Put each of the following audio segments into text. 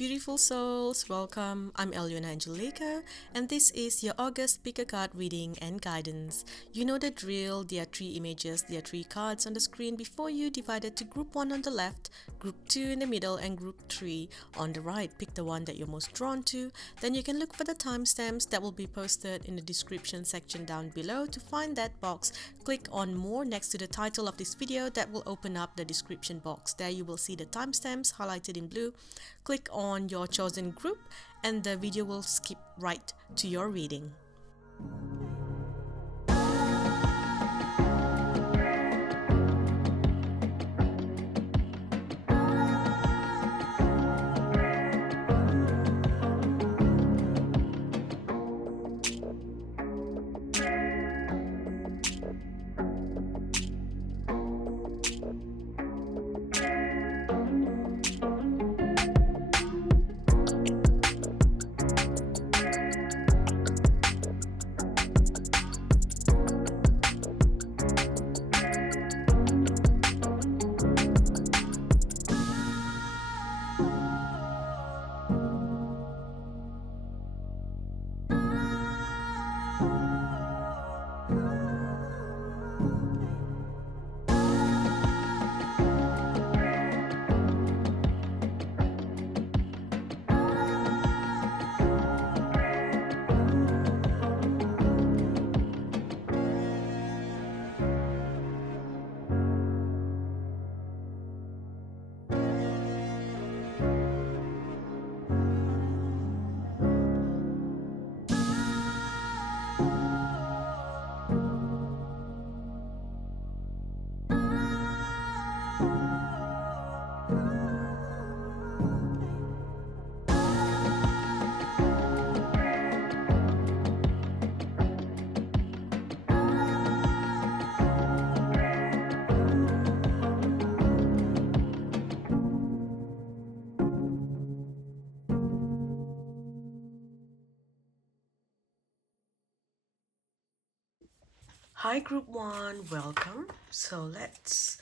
beautiful souls, welcome. I'm Alyonna Angelica, and this is your August pick a card reading and guidance. You know the drill, there are three images, there are three cards on the screen before you, divided to group 1 on the left, group 2 in the middle, and group 3 on the right. Pick the one that you're most drawn to, then you can look for the timestamps that will be posted in the description section down below. To find that box, click on more next to the title of this video. That will open up the description box. There you will see the timestamps highlighted in blue. Click on your chosen group and the video will skip right to your reading. Hi group 1, welcome. So let's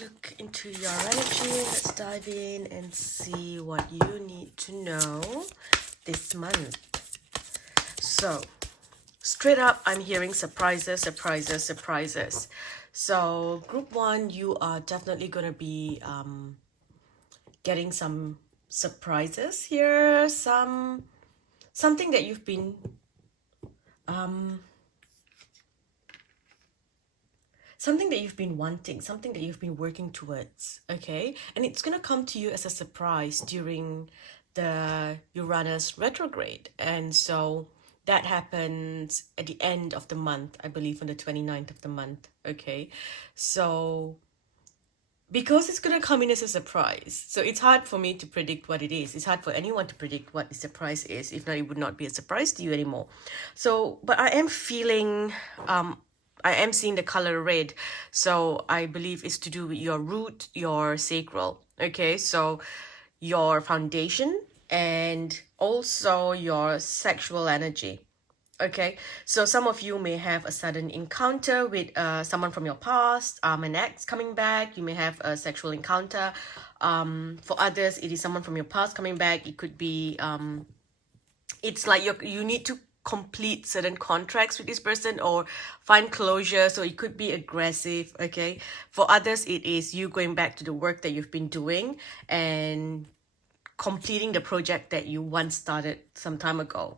look into your energy. Let's dive in and see what you need to know this month. So straight up, I'm hearing surprises, surprises, surprises. So group 1, you are definitely going to be getting some surprises here, something that you've been wanting, something that you've been working towards, okay? And it's going to come to you as a surprise during the Uranus retrograde. And so that happens at the end of the month, I believe on the 29th of the month, okay? So because it's going to come in as a surprise, so it's hard for me to predict what it is. It's hard for anyone to predict what the surprise is. If not, it would not be a surprise to you anymore. So, but I am feeling, I am seeing the color red. So I believe it's to do with your root, your sacral. Okay, so your foundation and also your sexual energy. Okay, so some of you may have a sudden encounter with someone from your past, an ex coming back. You may have a sexual encounter. For others, it is someone from your past coming back. It could be, it's like you need to complete certain contracts with this person or find closure. So it could be aggressive, okay? For others, it is you going back to the work that you've been doing and completing the project that you once started some time ago.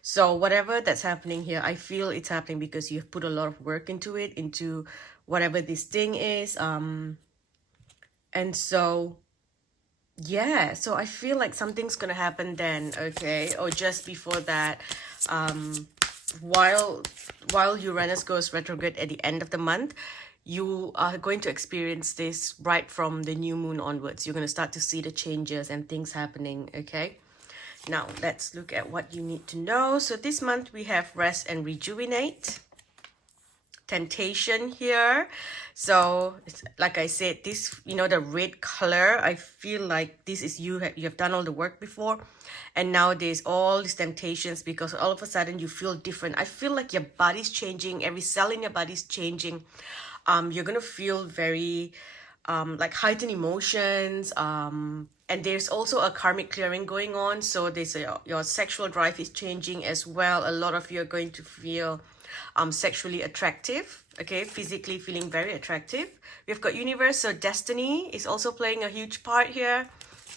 So whatever that's happening here, I feel it's happening because you've put a lot of work into it, into whatever this thing is. And so, yeah, so I feel like something's gonna happen then, okay? Or just before that, while Uranus goes retrograde at the end of the month, you are going to experience this right from the new moon onwards. You're going to start to see the changes and things happening, okay? Now, let's look at what you need to know. So this month we have rest and rejuvenate, temptation here. So it's, like I said, this, you know, the red color, I feel like this is you have done all the work before, and now there's all these temptations because all of a sudden you feel different. I feel like your body's changing, every cell in your body's changing. You're gonna feel very like heightened emotions, and there's also a karmic clearing going on. So there's your sexual drive is changing as well. A lot of you are going to feel sexually attractive, okay, physically feeling very attractive. We've got universe, so destiny is also playing a huge part here,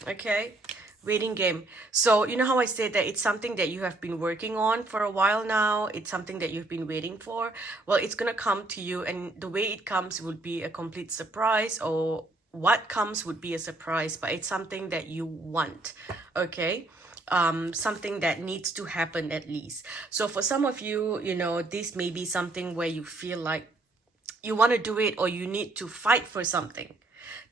okay. Waiting game. So you know how I said that it's something that you have been working on for a while now, it's something that you've been waiting for. Well, it's gonna come to you, and the way it comes would be a complete surprise, or what comes would be a surprise, but it's something that you want, okay. Something that needs to happen at least. So for some of you, you know, this may be something where you feel like you want to do it, or you need to fight for something.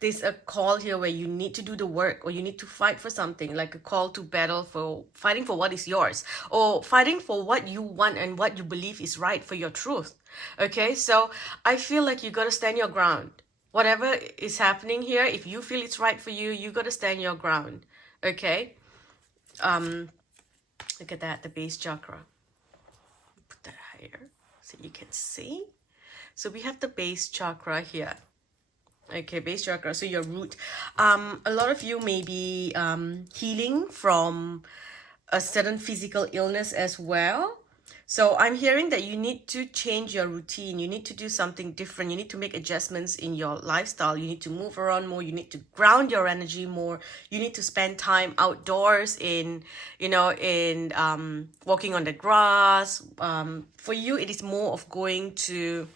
There's a call here where you need to do the work, or you need to fight for something, like a call to battle, for fighting for what is yours, or fighting for what you want and what you believe is right, for your truth, okay. So I feel like you got to stand your ground. Whatever is happening here, if you feel it's right for you, you got to stand your ground, okay. Look at that, the base chakra. Put that higher so you can see. So we have the base chakra here. Okay, base chakra, so your root. A lot of you may be healing from a certain physical illness as well. So I'm hearing that you need to change your routine. You need to do something different. You need to make adjustments in your lifestyle. You need to move around more. You need to ground your energy more. You need to spend time outdoors in, you know, in walking on the grass. For you, it is more of going to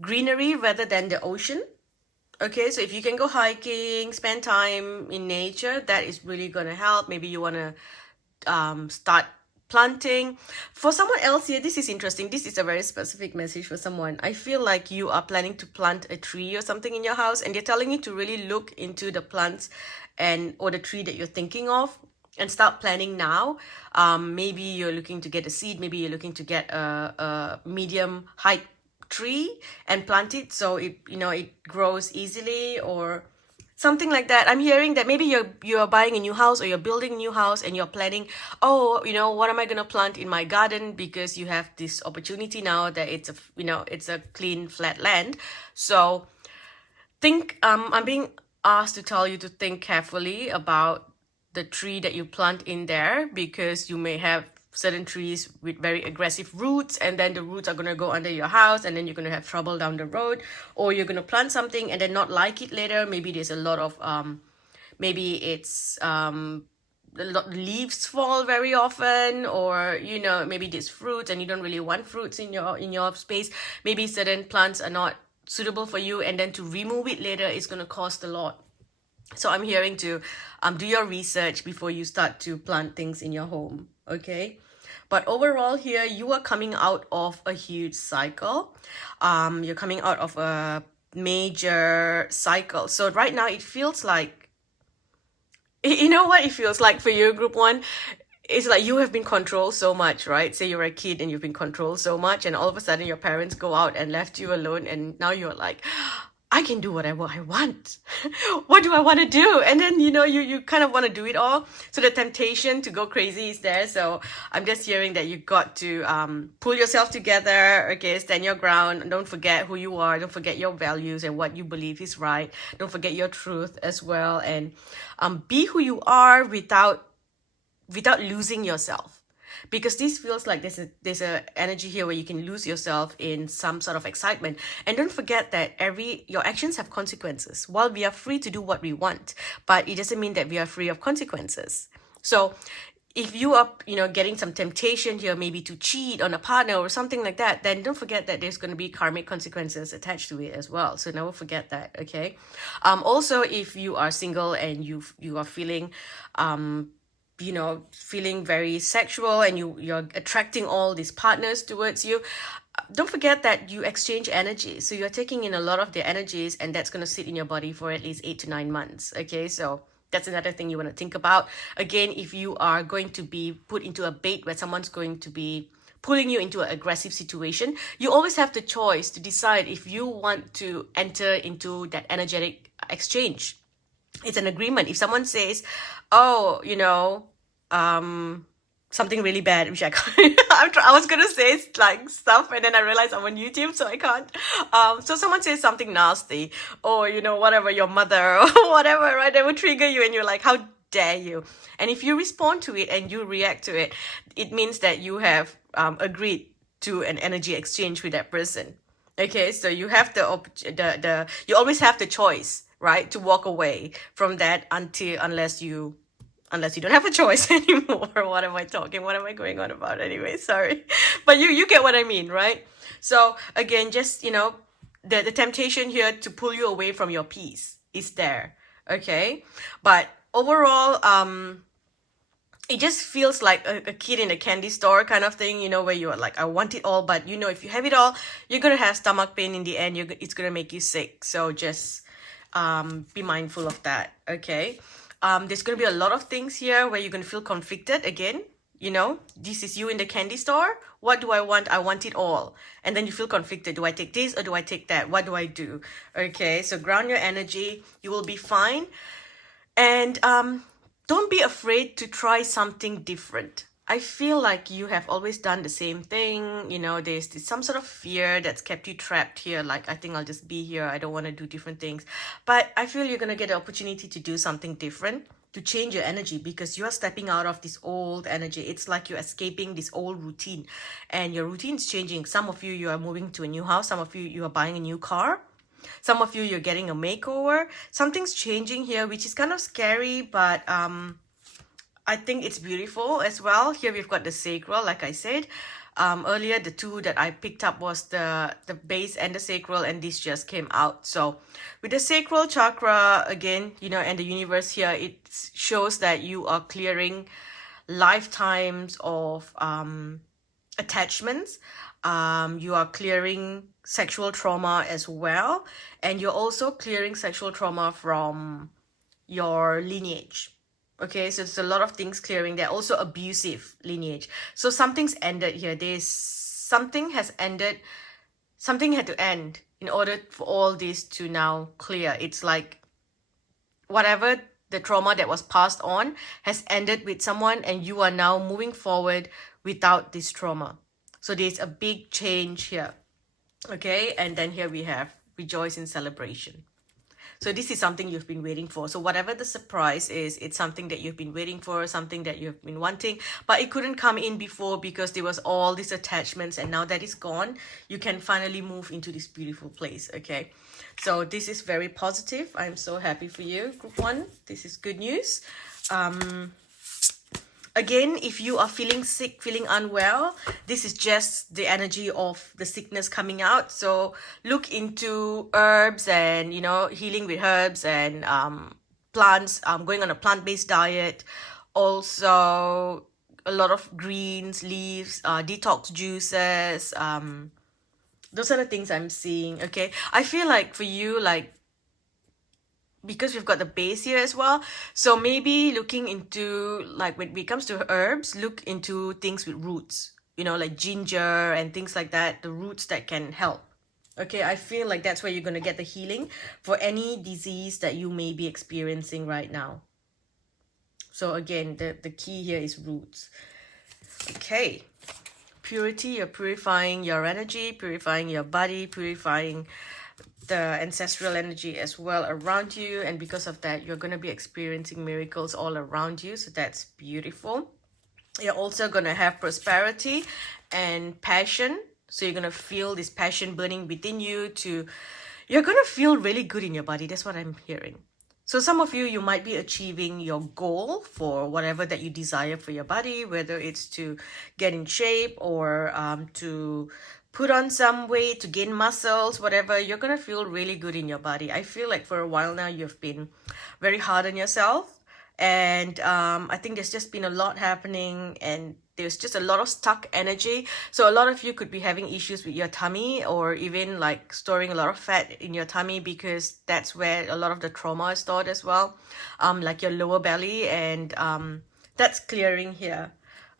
greenery rather than the ocean. Okay, so if you can go hiking, spend time in nature, that is really going to help. Maybe you want to start planting. For someone else here, this is interesting. This is a very specific message for someone. I feel like you are planning to plant a tree or something in your house, and they're telling you to really look into the plants and or the tree that you're thinking of, and start planning now. Maybe you're looking to get a seed. Maybe you're looking to get a medium height tree and plant it so it, you know, it grows easily, or something like that. I'm hearing that maybe you're buying a new house, or you're building a new house, and you're planning, oh, you know, what am I going to plant in my garden, because you have this opportunity now that it's a, you know, it's a clean flat land. So think, I'm being asked to tell you to think carefully about the tree that you plant in there, because you may have certain trees with very aggressive roots, and then the roots are going to go under your house, and then you're going to have trouble down the road. Or you're going to plant something and then not like it later. Maybe there's a lot of maybe it's leaves fall very often, or, you know, maybe there's fruits and you don't really want fruits in your space. Maybe certain plants are not suitable for you, and then to remove it later is going to cost a lot. So I'm hearing to do your research before you start to plant things in your home, okay? But overall here, you are coming out of a huge cycle. You're coming out of a major cycle. So right now it feels like, you know what it feels like for you, group one? It's like you have been controlled so much, right? Say you're a kid and you've been controlled so much, and all of a sudden your parents go out and left you alone, and now you're like, I can do whatever I want. What do I want to do? And then, you know, you kind of want to do it all. So the temptation to go crazy is there. So I'm just hearing that you got to pull yourself together, okay, stand your ground. Don't forget who you are. Don't forget your values and what you believe is right. Don't forget your truth as well. And be who you are without losing yourself. Because this feels like there's a energy here where you can lose yourself in some sort of excitement. And don't forget that your actions have consequences. While we are free to do what we want, but it doesn't mean that we are free of consequences. So if you are, you know, getting some temptation here, maybe to cheat on a partner or something like that, then don't forget that there's going to be karmic consequences attached to it as well. So never forget that, okay? Also, if you are single and you are feeling you know, feeling very sexual, and you're attracting all these partners towards you, don't forget that you exchange energy. So you're taking in a lot of their energies, and that's going to sit in your body for at least 8 to 9 months. Okay, so that's another thing you want to think about. Again, if you are going to be put into a bait where someone's going to be pulling you into an aggressive situation, you always have the choice to decide if you want to enter into that energetic exchange. It's an agreement. If someone says, oh, you know, something really bad, which I can't. I was gonna say like stuff, and then I realized I'm on YouTube, so I can't. So someone says something nasty, or whatever, your mother or whatever, right? They will trigger you, and you're like, how dare you? And if you respond to it and you react to it, it means that you have agreed to an energy exchange with that person. Okay, so you have the you always have the choice, right, to walk away from that unless you don't have a choice anymore. What am I talking? What am I going on about anyway? Sorry. But you get what I mean, right? So again, just, the temptation here to pull you away from your peace is there. Okay. But overall, it just feels like a kid in a candy store kind of thing, where you're like, I want it all, but if you have it all, you're gonna have stomach pain in the end. It's gonna make you sick. So just be mindful of that. Okay. There's gonna be a lot of things here where you're gonna feel conflicted again. This is you in the candy store. What do I want? I want it all. And then you feel conflicted. Do I take this or do I take that? What do I do? Okay, so ground your energy. You will be fine. And don't be afraid to try something different. I feel like you have always done the same thing. There's some sort of fear that's kept you trapped here. Like, I think I'll just be here. I don't want to do different things. But I feel you're going to get the opportunity to do something different, to change your energy, because you are stepping out of this old energy. It's like you're escaping this old routine, and your routine is changing. Some of you are moving to a new house. Some of you are buying a new car. Some of you're getting a makeover. Something's changing here, which is kind of scary, but I think it's beautiful as well. Here we've got the sacral, like I said. Earlier, the two that I picked up was the base and the sacral, and this just came out. So with the sacral chakra, again, and the universe here, it shows that you are clearing lifetimes of attachments. You are clearing sexual trauma as well, and you're also clearing sexual trauma from your lineage. Okay, so there's a lot of things clearing. They're also abusive lineage. So something's ended here. Something has ended. Something had to end in order for all this to now clear. It's like whatever the trauma that was passed on has ended with someone, and you are now moving forward without this trauma. So there's a big change here. Okay, and then here we have rejoice in celebration. So this is something you've been waiting for. So whatever the surprise is, it's something that you've been waiting for, something that you've been wanting, but it couldn't come in before because there was all these attachments, and now that it's gone, you can finally move into this beautiful place. Okay, so this is very positive. I'm so happy for you, group 1. This is good news. Again, if you are feeling sick, feeling unwell, this is just the energy of the sickness coming out. So look into herbs and, healing with herbs and plants, going on a plant-based diet. Also, a lot of greens, leaves, detox juices. Those are the things I'm seeing, okay? I feel like for you, like, because we've got the base here as well, so maybe looking into, like, when it comes to herbs, look into things with roots, like ginger and things like that, the roots that can help. Okay, I feel like that's where you're going to get the healing for any disease that you may be experiencing right now. So again, the key here is roots. Okay, purity, you're purifying your energy, purifying your body, purifying the ancestral energy as well around you, and because of that, you're going to be experiencing miracles all around you. So that's beautiful. You're also going to have prosperity and passion. So you're going to feel this passion burning within you. You're going to feel really good in your body. That's what I'm hearing. So some of you might be achieving your goal for whatever that you desire for your body, whether it's to get in shape or to put on some weight, to gain muscles, whatever. You're going to feel really good in your body. I feel like for a while now, you've been very hard on yourself. And I think there's just been a lot happening, and there's just a lot of stuck energy. So a lot of you could be having issues with your tummy, or even like storing a lot of fat in your tummy, because that's where a lot of the trauma is stored as well, like your lower belly, and that's clearing here.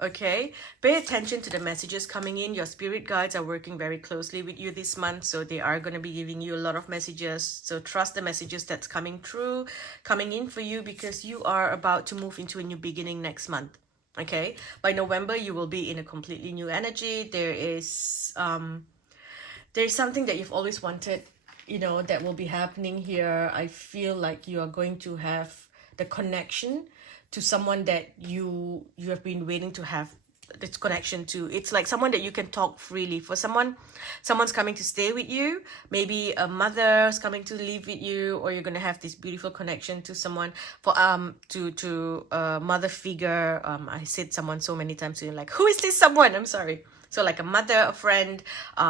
Okay, pay attention to the messages coming in. Your spirit guides are working very closely with you this month, so they are going to be giving you a lot of messages. So trust the messages that's coming in for you, because you are about to move into a new beginning next month. Okay, by November you will be in a completely new energy. There's something that you've always wanted, that will be happening here. I feel like you are going to have the connection to someone that you have been waiting to have this connection to. It's like someone that you can talk freely. For someone's coming to stay with you. Maybe a mother's coming to live with you, or you're gonna have this beautiful connection to someone, for to a mother figure. I said someone so many times, so you're like, who is this someone? I'm sorry. So like a mother, a friend,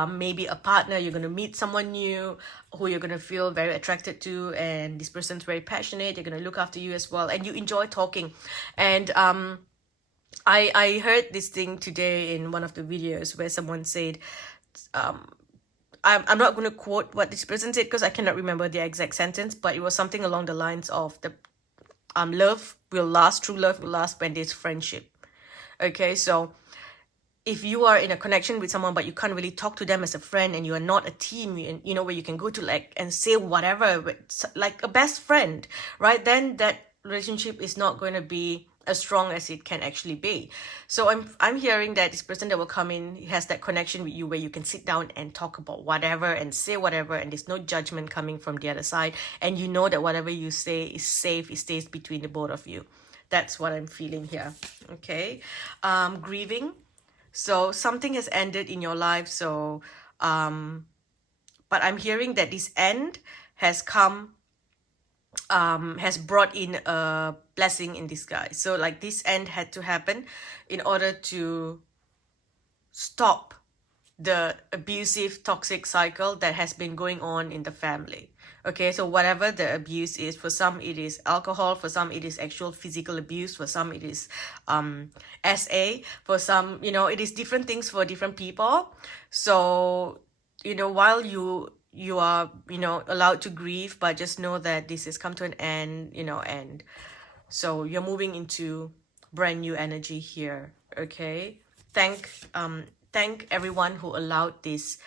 maybe a partner. You're going to meet someone new who you're going to feel very attracted to, and this person's very passionate. They're going to look after you as well, and you enjoy talking. And I heard this thing today in one of the videos where someone said, I'm not going to quote what this person said because I cannot remember the exact sentence, but it was something along the lines of the love will last, true love will last when there's friendship. Okay, so if you are in a connection with someone but you can't really talk to them as a friend, and you are not a team, where you can go to like and say whatever, like a best friend, right? Then that relationship is not going to be as strong as it can actually be. So I'm hearing that this person that will come in has that connection with you where you can sit down and talk about whatever and say whatever, and there's no judgment coming from the other side, and you know that whatever you say is safe, it stays between the both of you. That's what I'm feeling here. Okay. Grieving. So something has ended in your life. So, but I'm hearing that this end has come, has brought in a blessing in disguise. So like this end had to happen in order to stop the abusive, toxic cycle that has been going on in the family. Okay, so whatever the abuse is, for some it is alcohol, for some it is actual physical abuse, for some it is SA, for some, it is different things for different people. So, while you are, allowed to grieve, but just know that this has come to an end, and so you're moving into brand new energy here. Okay, thank everyone who allowed this,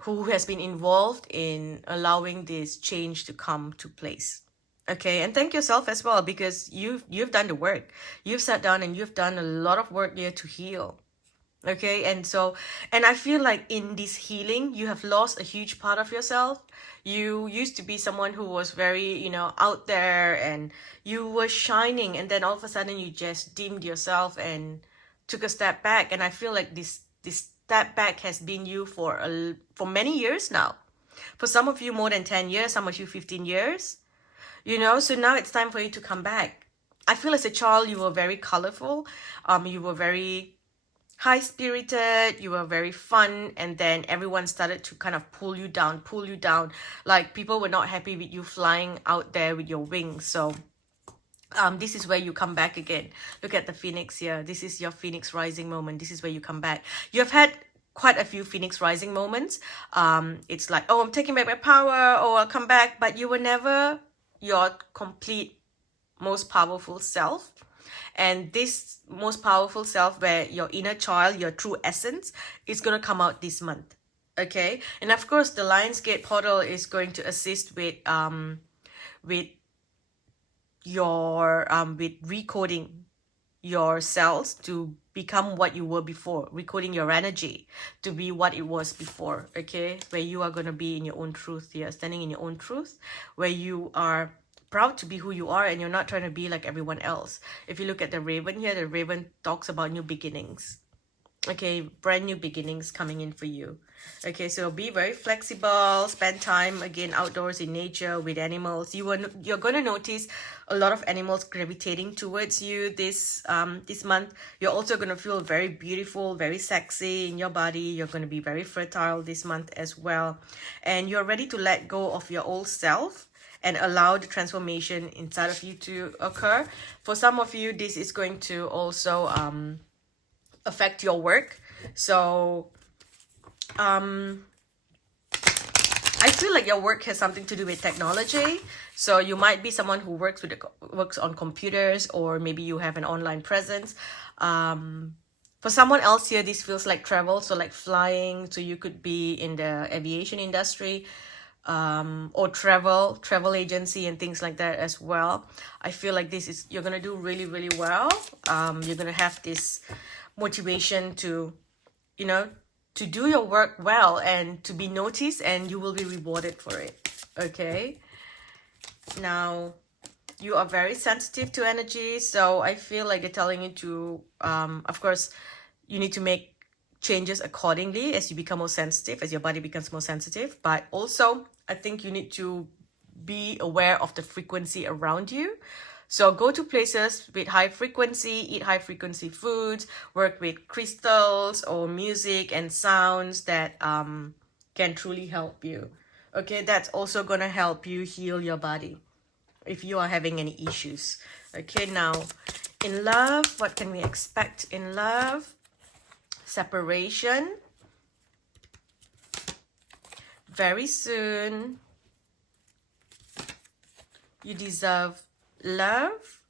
who has been involved in allowing this change to come to place. Okay, and thank yourself as well, because you've done the work. You've sat down and you've done a lot of work here to heal. Okay, and I feel like in this healing you have lost a huge part of yourself. You used to be someone who was very, out there, and you were shining, and then all of a sudden you just dimmed yourself and took a step back. And I feel like this step back has been you for many years now. For some of you more than 10 years, some of you 15 years. So now it's time for you to come back. I feel as a child you were very colorful. You were very high-spirited, you were very fun, and then everyone started to kind of pull you down. Like people were not happy with you flying out there with your wings. So this is where you come back again. Look at the phoenix here. This is your phoenix rising moment. This is where you come back. You have had quite a few phoenix rising moments. It's like, oh, I'm taking back my power, or I'll come back, but you were never your complete most powerful self. And this most powerful self, where your inner child, your true essence, is going to come out this month. Okay, and of course the Lionsgate portal is going to assist with your with recoding your cells to become what you were before, recoding your energy to be what it was before. Okay, where you are going to be in your own truth here, standing in your own truth, where you are proud to be who you are, and you're not trying to be like everyone else. If you look at the raven here, the raven talks about new beginnings. Okay, brand new beginnings coming in for you. Okay, so be very flexible, spend time again outdoors in nature with animals. You're going to notice a lot of animals gravitating towards you this month. You're also going to feel very beautiful, very sexy in your body. You're going to be very fertile this month as well, and you're ready to let go of your old self and allow the transformation inside of you to occur. For some of you, this is going to also affect your work. So I feel like your work has something to do with technology. So you might be someone who works on computers, or maybe you have an online presence. For someone else here, this feels like travel, so like flying. So you could be in the aviation industry. or travel agency and things like that as well. I feel like you're gonna do really, really well. You're gonna have this motivation to, you know, to do your work well and to be noticed, and you will be rewarded for it. Okay. Now, you are very sensitive to energy, so I feel like they're telling you to, of course, you need to make changes accordingly as you become more sensitive, as your body becomes more sensitive. But also, I think you need to be aware of the frequency around you. So go to places with high frequency, eat high frequency foods, work with crystals or music and sounds that can truly help you. Okay, that's also gonna help you heal your body if you are having any issues. Okay, now in love, what can we expect in love? Separation. Very soon. You deserve love.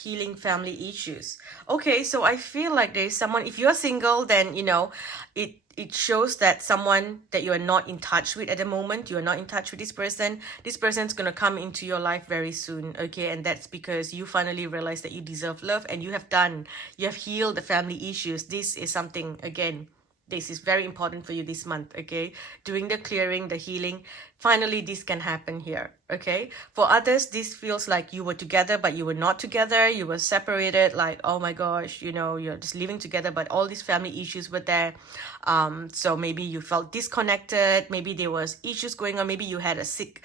Healing family issues. Okay, so I feel like there's someone, if you're single, then, you know, it shows that someone that you are not in touch with at the moment, you are not in touch with this person's going to come into your life very soon. Okay, and that's because you finally realize that you deserve love, and you have healed the family issues. This is something, again, this is very important for you this month. Okay, doing the clearing, the healing, finally this can happen here. Okay, for others, this feels like you were together but you were not together, you were separated, like, oh my gosh, you know, you're just living together but all these family issues were there. So maybe you felt disconnected, maybe there was issues going on, maybe you had a sick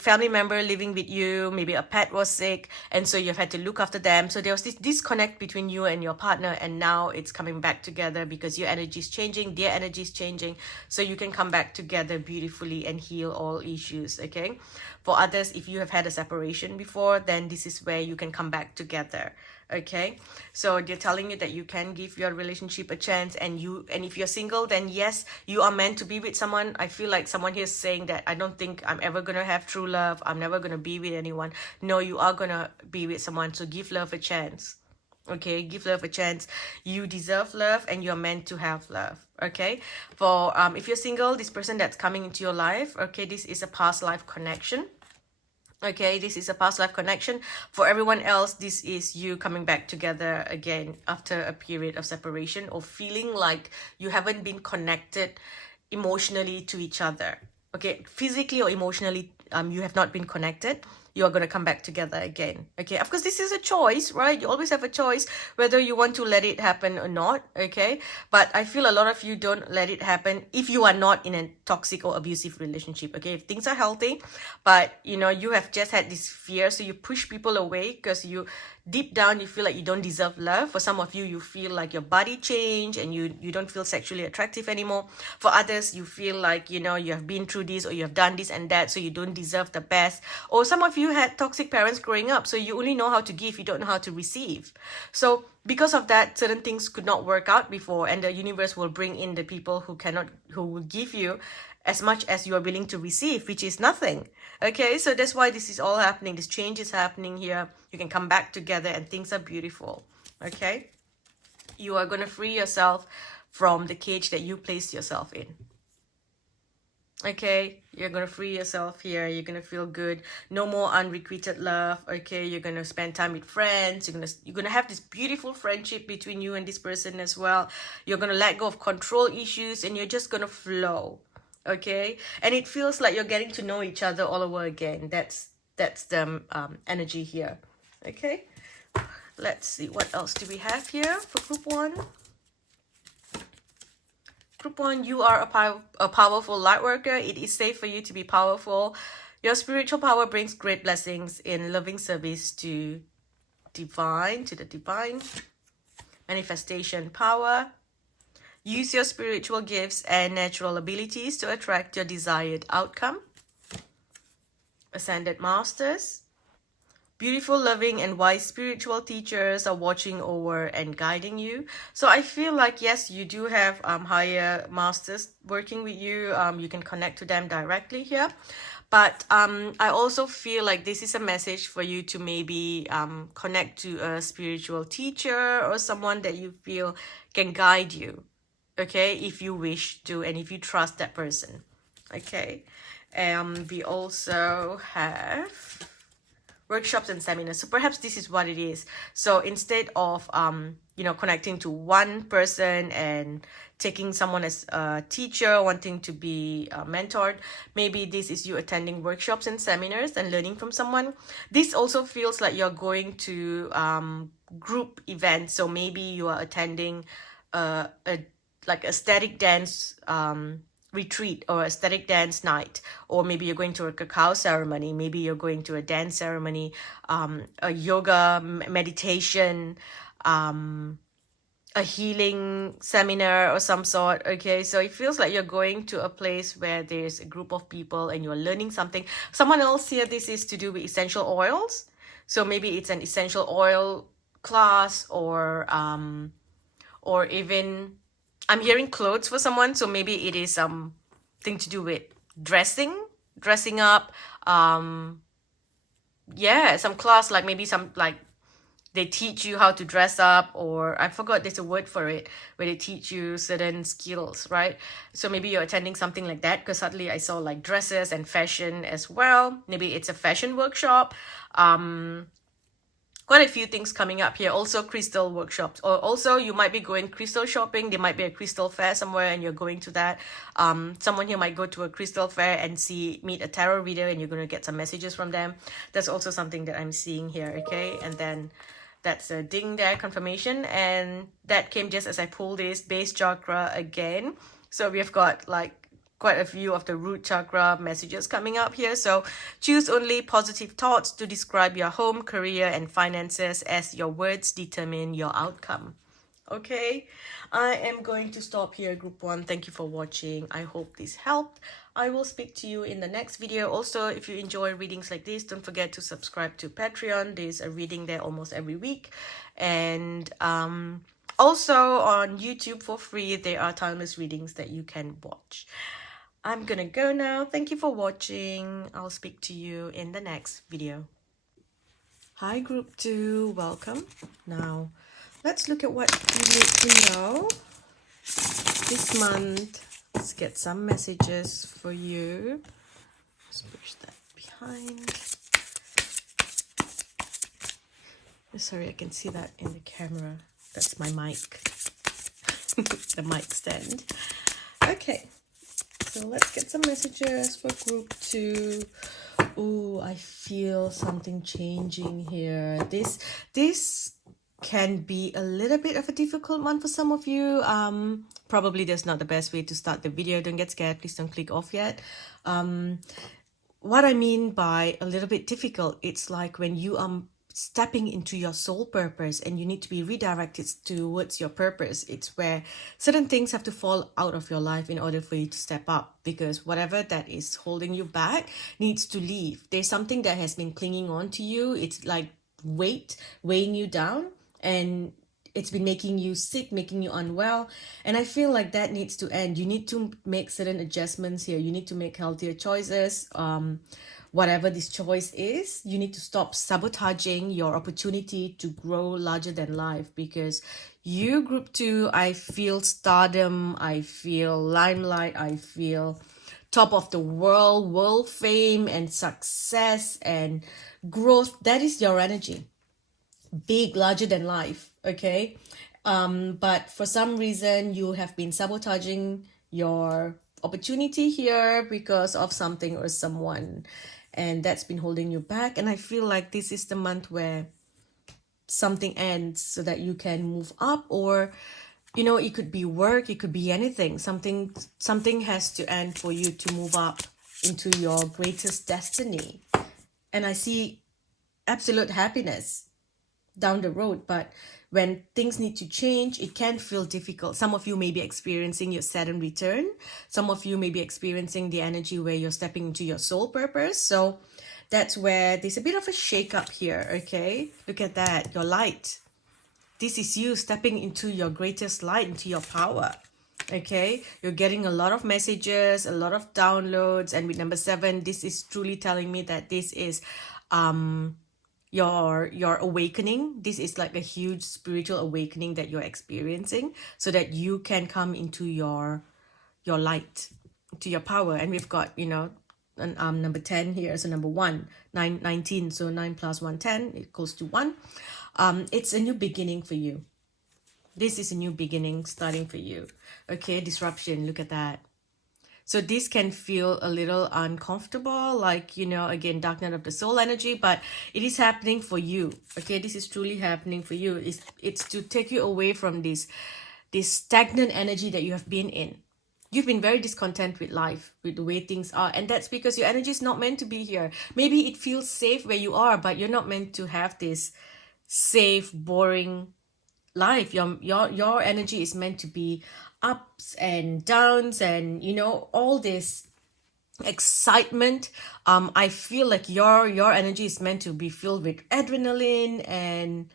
family member living with you, maybe a pet was sick, and so you've had to look after them. So there was this disconnect between you and your partner, and now it's coming back together because your energy is changing, their energy is changing, so you can come back together beautifully and heal all issues. Okay, for others, if you have had a separation before, then this is where you can come back together. Okay, so they're telling you that you can give your relationship a chance, and if you're single, then yes, you are meant to be with someone. I feel like someone here is saying that I don't think I'm ever gonna have true love, I'm never gonna be with anyone. No, you are gonna be with someone, so give love a chance. Okay, give love a chance. You deserve love and you're meant to have love. Okay, for if you're single, this person that's coming into your life, okay, this is a past life connection. Okay, this is a past life connection. For everyone else, this is you coming back together again after a period of separation, or feeling like you haven't been connected emotionally to each other. Okay, physically or emotionally, you have not been connected. You are going to come back together again. Okay, of course, this is a choice, right? You always have a choice whether you want to let it happen or not. Okay, but I feel a lot of you don't let it happen if you are not in a toxic or abusive relationship. Okay, if things are healthy, but you know, you have just had this fear, so you push people away because you deep down you feel like you don't deserve love. For some of you, you feel like your body changed and you don't feel sexually attractive anymore. For others, you feel like, you know, you have been through this or you have done this and that, so you don't deserve the best. Or some of you had toxic parents growing up, so you only know how to give, you don't know how to receive. So because of that, certain things could not work out before, and the universe will bring in the people who will give you as much as you are willing to receive, which is nothing. Okay, so that's why this is all happening. This change is happening here. You can come back together and things are beautiful. Okay, you are going to free yourself from the cage that you placed yourself in. Okay, you're gonna free yourself here. You're gonna feel good. No more unrequited love. Okay, you're gonna spend time with friends. You're gonna have this beautiful friendship between you and this person as well. You're gonna let go of control issues and you're just gonna flow. Okay, and it feels like you're getting to know each other all over again. That's the energy here. Okay, let's see what else do we have here for group 1. Group 1, you are a powerful light worker. It is safe for you to be powerful. Your spiritual power brings great blessings in loving service to the divine. Manifestation power. Use your spiritual gifts and natural abilities to attract your desired outcome. Ascended Masters. Beautiful, loving, and wise spiritual teachers are watching over and guiding you. So I feel like, yes, you do have higher masters working with you. You can connect to them directly here. But I also feel like this is a message for you to maybe connect to a spiritual teacher or someone that you feel can guide you. okay, if you wish to and if you trust that person. Okay, we also have workshops and seminars. So perhaps this is what it is. So instead of connecting to one person and taking someone as a teacher, wanting to be mentored, maybe this is you attending workshops and seminars and learning from someone. This also feels like you're going to group events. So maybe you are attending a static dance retreat or a static dance night, or maybe you're going to a cacao ceremony, maybe you're going to a dance ceremony, a yoga meditation, a healing seminar or some sort. Okay, so it feels like you're going to a place where there's a group of people and you're learning something. Someone else here, this is to do with essential oils, so maybe it's an essential oil class, or even I'm hearing clothes for someone, so maybe it is thing to do with dressing up. Yeah, some class, like maybe some, like they teach you how to dress up, or I forgot, there's a word for it, where they teach you certain skills, right? So maybe you're attending something like that, because suddenly I saw like dresses and fashion as well. Maybe it's a fashion workshop. Quite a few things coming up here. Also crystal workshops, or also you might be going crystal shopping. There might be a crystal fair somewhere and you're going to that. Someone here might go to a crystal fair and meet a tarot reader, and you're going to get some messages from them. That's also something that I'm seeing here. Okay, and then that's a ding there, confirmation, and that came just as I pulled this base chakra again. So we have got like quite a few of the root chakra messages coming up here. So choose only positive thoughts to describe your home, career, and finances, as your words determine your outcome. Okay, I am going to stop here, group 1. Thank you for watching. I hope this helped. I will speak to you in the next video. Also, if you enjoy readings like this, don't forget to subscribe to Patreon. There's a reading there almost every week. And also on YouTube for free, there are timeless readings that you can watch. I'm gonna go now. Thank you for watching. I'll speak to you in the next video. Hi, group 2. Welcome. Now, let's look at what you need to know this month. Let's get some messages for you. Let's push that behind. Sorry, I can see that in the camera. That's my mic. The mic stand. Okay. So let's get some messages for group 2. Oh, I feel something changing here. This can be a little bit of a difficult month for some of you. Probably that's not the best way to start the video. Don't get scared. Please don't click off yet. What I mean by a little bit difficult, it's like when you are stepping into your soul purpose and you need to be redirected towards your purpose. It's where certain things have to fall out of your life in order for you to step up, because whatever that is holding you back needs to leave. There's something that has been clinging on to you. It's like weighing you down, and it's been making you sick, making you unwell. And I feel like that needs to end. You need to make certain adjustments here. You need to make healthier choices. Whatever this choice is, you need to stop sabotaging your opportunity to grow larger than life, because you, group 2, I feel stardom, I feel limelight, I feel top of the world fame and success and growth. That is your energy. Big, larger than life. Okay. But for some reason you have been sabotaging your opportunity here because of something or someone, and that's been holding you back. And I feel like this is the month where something ends so that you can move up, or it could be work, it could be anything. Something has to end for you to move up into your greatest destiny. And I see absolute happiness down the road, but when things need to change, it can feel difficult. Some of you may be experiencing your Saturn return. Some of you may be experiencing the energy where you're stepping into your soul purpose. So that's where there's a bit of a shake up here. Okay, look at that, your light. This is you stepping into your greatest light, into your power. Okay, you're getting a lot of messages, a lot of downloads, and with number 7, this is truly telling me that this is your awakening. This is like a huge spiritual awakening that you're experiencing, so that you can come into your light, to your power. And we've got, an, number 10 here. So number 1, 19. So 9 plus 1, 10 equals to 1. It's a new beginning for you. This is a new beginning starting for you. Okay, disruption, look at that. So this can feel a little uncomfortable, like, again, dark night of the soul energy, but it is happening for you. Okay, this is truly happening for you. It's to take you away from this stagnant energy that you have been in. You've been very discontent with life, with the way things are, and that's because your energy is not meant to be here. Maybe it feels safe where you are, but you're not meant to have this safe, boring life. Your energy is meant to be ups and downs, and all this excitement. I feel like your energy is meant to be filled with adrenaline and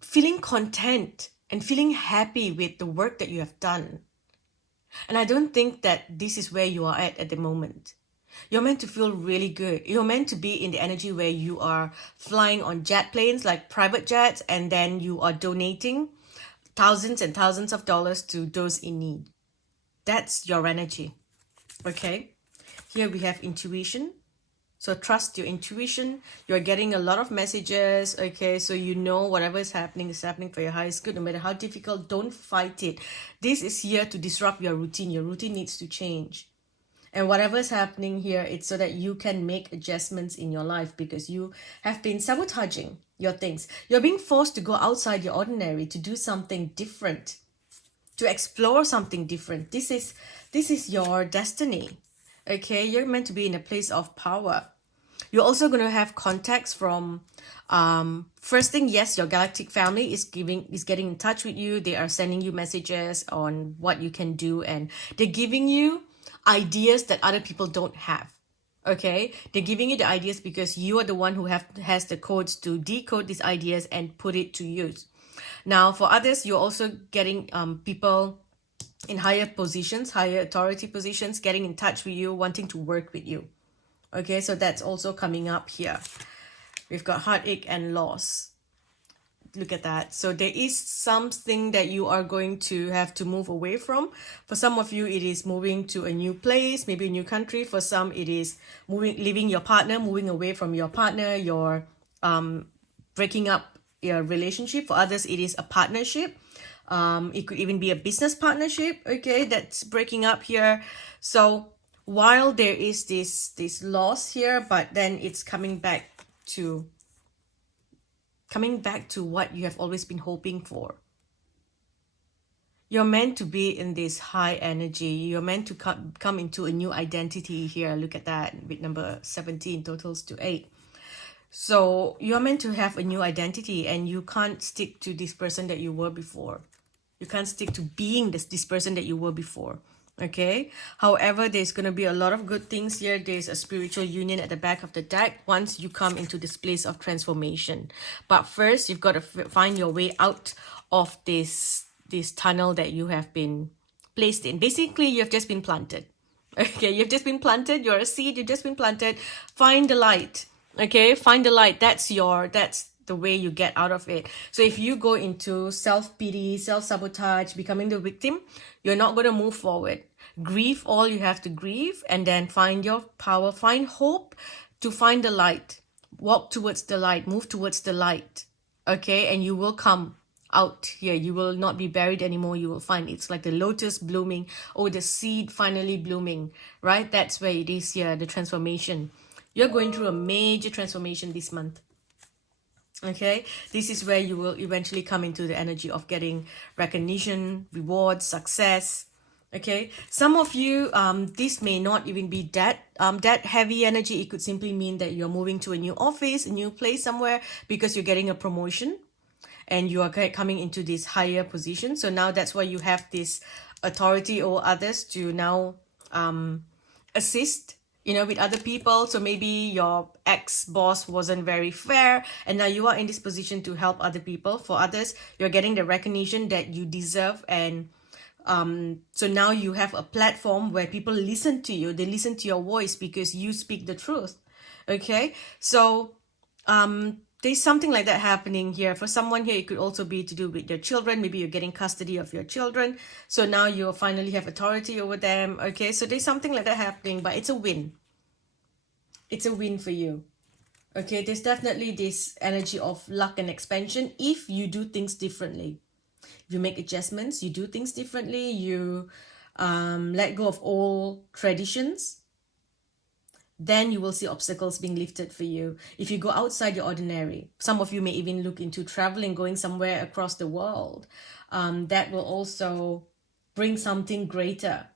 feeling content and feeling happy with the work that you have done. And I don't think that this is where you are at the moment. You're meant to feel really good. You're meant to be in the energy where you are flying on jet planes, like private jets, and then you are donating thousands and thousands of dollars to those in need. That's your energy. Okay? Here we have intuition. So trust your intuition. You're getting a lot of messages. Okay, so whatever is happening for your highest good. No matter how difficult, don't fight it. This is here to disrupt your routine. Your routine needs to change. And whatever is happening here, it's so that you can make adjustments in your life, because you have been sabotaging your things. You're being forced to go outside your ordinary, to do something different, to explore something different. This is your destiny. Okay, you're meant to be in a place of power. You're also going to have contacts from, first thing, yes, your galactic family is getting in touch with you. They are sending you messages on what you can do, and they're giving you ideas that other people don't have. Okay, they're giving you the ideas because you are the one who has the codes to decode these ideas and put it to use. Now, for others, you're also getting people in higher positions, higher authority positions, getting in touch with you, wanting to work with you. Okay, so that's also coming up here. We've got heartache and loss. Look at that. So there is something that you are going to have to move away from. For some of you, it is moving to a new place, maybe a new country. For some, it is leaving your partner, moving away from your partner, you're breaking up your relationship. For others, it is a partnership. It could even be a business partnership, okay, that's breaking up here. So while there is this loss here, but then it's coming back to what you have always been hoping for. You're meant to be in this high energy. You're meant to come into a new identity here. Look at that, with number 17 totals to 8. So you're meant to have a new identity, and you can't stick to this person that you were before. You can't stick to being this person that you were before. Okay. However, there's going to be a lot of good things here. There's a spiritual union at the back of the deck once you come into this place of transformation. But first, you've got to find your way out of this tunnel that you have been placed in. Basically, you have just been planted. Okay, you've just been planted. You're a seed. You've just been planted. Find the light. Okay, find the light. That's the way you get out of it. So if you go into self-pity, self-sabotage, becoming the victim, you're not going to move forward. Grieve all you have to grieve, and then find your power, find hope to find the light. Walk towards the light, move towards the light. Okay, and you will come out here. You will not be buried anymore. You will find it's like the lotus blooming, or the seed finally blooming, right? That's where it is here, the transformation. You're going through a major transformation this month. Okay, this is where you will eventually come into the energy of getting recognition, rewards, success. Okay, some of you, this may not even be that heavy energy. It could simply mean that you're moving to a new office, a new place somewhere, because you're getting a promotion and you are coming into this higher position. So now that's why you have this authority or others to now assist, with other people. So maybe your ex-boss wasn't very fair, and now you are in this position to help other people. For others, you're getting the recognition that you deserve, and so now you have a platform where people listen to you. They listen to your voice because you speak the truth. Okay, so there's something like that happening here. For someone here, it could also be to do with your children. Maybe you're getting custody of your children, so now you finally have authority over them. Okay, so there's something like that happening, but it's a win. It's a win for you. Okay, there's definitely this energy of luck and expansion if you do things differently. If you make adjustments, you do things differently, you let go of all traditions, then you will see obstacles being lifted for you. If you go outside your ordinary, some of you may even look into traveling, going somewhere across the world. That will also bring something greater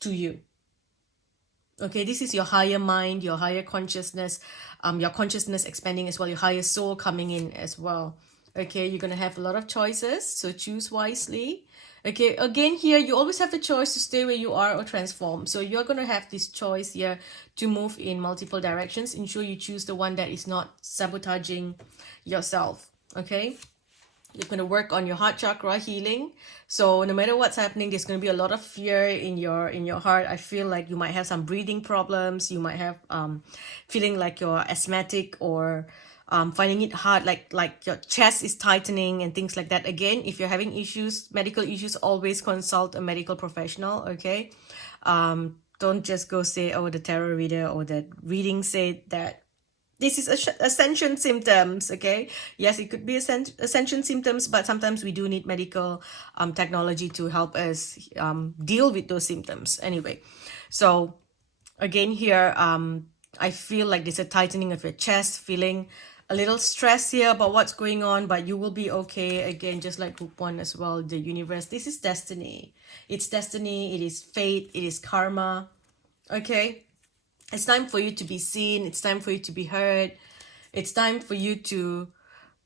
to you. Okay, this is your higher mind, your higher consciousness, your consciousness expanding as well, your higher soul coming in as well. Okay, you're going to have a lot of choices, so choose wisely. Okay, again here, you always have the choice to stay where you are or transform. So you're going to have this choice here to move in multiple directions. Ensure you choose the one that is not sabotaging yourself. Okay, you're going to work on your heart chakra healing. So no matter what's happening, there's going to be a lot of fear in your heart. I feel like you might have some breathing problems. You might have feeling like you're asthmatic, or finding it hard, like your chest is tightening and things like that. Again, if you're having issues, medical issues, always consult a medical professional. Okay, don't just go say, oh, the tarot reader or that reading said that this is ascension symptoms. Okay, yes, it could be ascension symptoms, but sometimes we do need medical technology to help us deal with those symptoms anyway. So again here, I feel like there's a tightening of your chest, feeling a little stress here about what's going on, but you will be okay. Again, just like group 1 as well, the universe, this is destiny. It's destiny, it is fate, it is karma. Okay, it's time for you to be seen. It's time for you to be heard. It's time for you to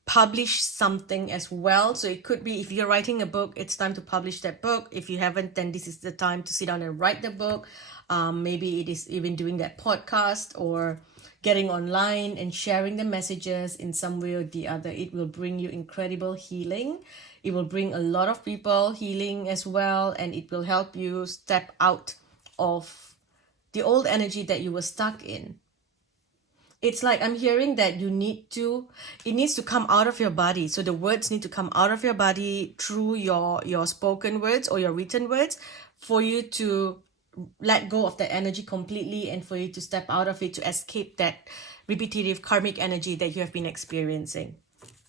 publish something as well. So it could be, if you're writing a book, it's time to publish that book. If you haven't, then this is the time to sit down and write the book. Maybe it is even doing that podcast or getting online and sharing the messages in some way or the other. It will bring you incredible healing. It will bring a lot of people healing as well, and it will help you step out of the old energy that you were stuck in. It's like I'm hearing that it needs to come out of your body. So the words need to come out of your body through your spoken words or your written words, for you to let go of that energy completely, and for you to step out of it, to escape that repetitive karmic energy that you have been experiencing.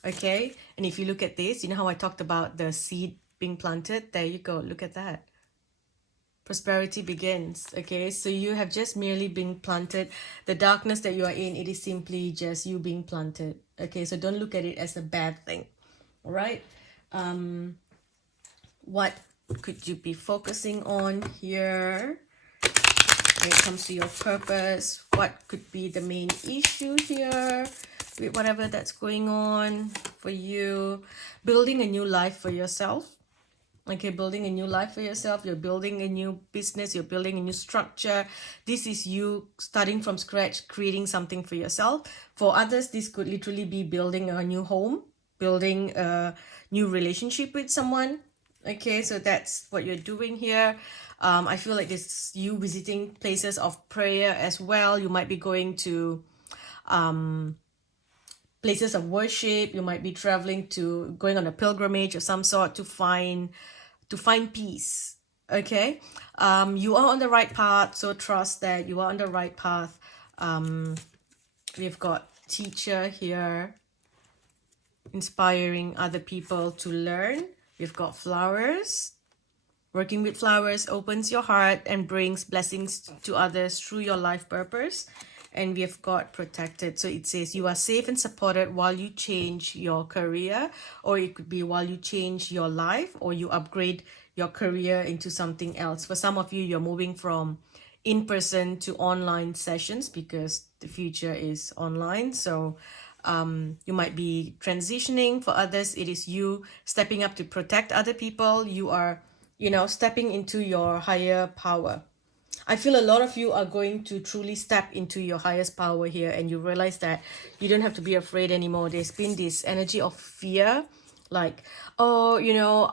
Okay, and if you look at this, you know how I talked about the seed being planted? There you go, look at that. Prosperity begins. Okay, so you have just merely been planted. The darkness that you are in, it is simply just you being planted. Okay, so don't look at it as a bad thing. All right, what could you be focusing on here when it comes to your purpose? What could be the main issue here with whatever that's going on for you? Building a new life for yourself. Okay, building a new life for yourself. You're building a new business. You're building a new structure. This is you starting from scratch, creating something for yourself. For others, this could literally be building a new home, building a new relationship with someone. Okay, so that's what you're doing here. I feel like this you visiting places of prayer as well. You might be going to places of worship. You might be traveling to, going on a pilgrimage of some sort to find peace. Okay, you are on the right path, so trust that you are on the right path. We've got teacher here, inspiring other people to learn. We've got flowers. Working with flowers opens your heart and brings blessings to others through your life purpose. And we have got protected. So it says you are safe and supported while you change your career, or it could be while you change your life, or you upgrade your career into something else. For some of you, you're moving from in-person to online sessions because the future is online. So you might be transitioning. For others, it is you stepping up to protect other people. You are, stepping into your higher power. I feel a lot of you are going to truly step into your highest power here, and you realize that you don't have to be afraid anymore. There's been this energy of fear Like, oh,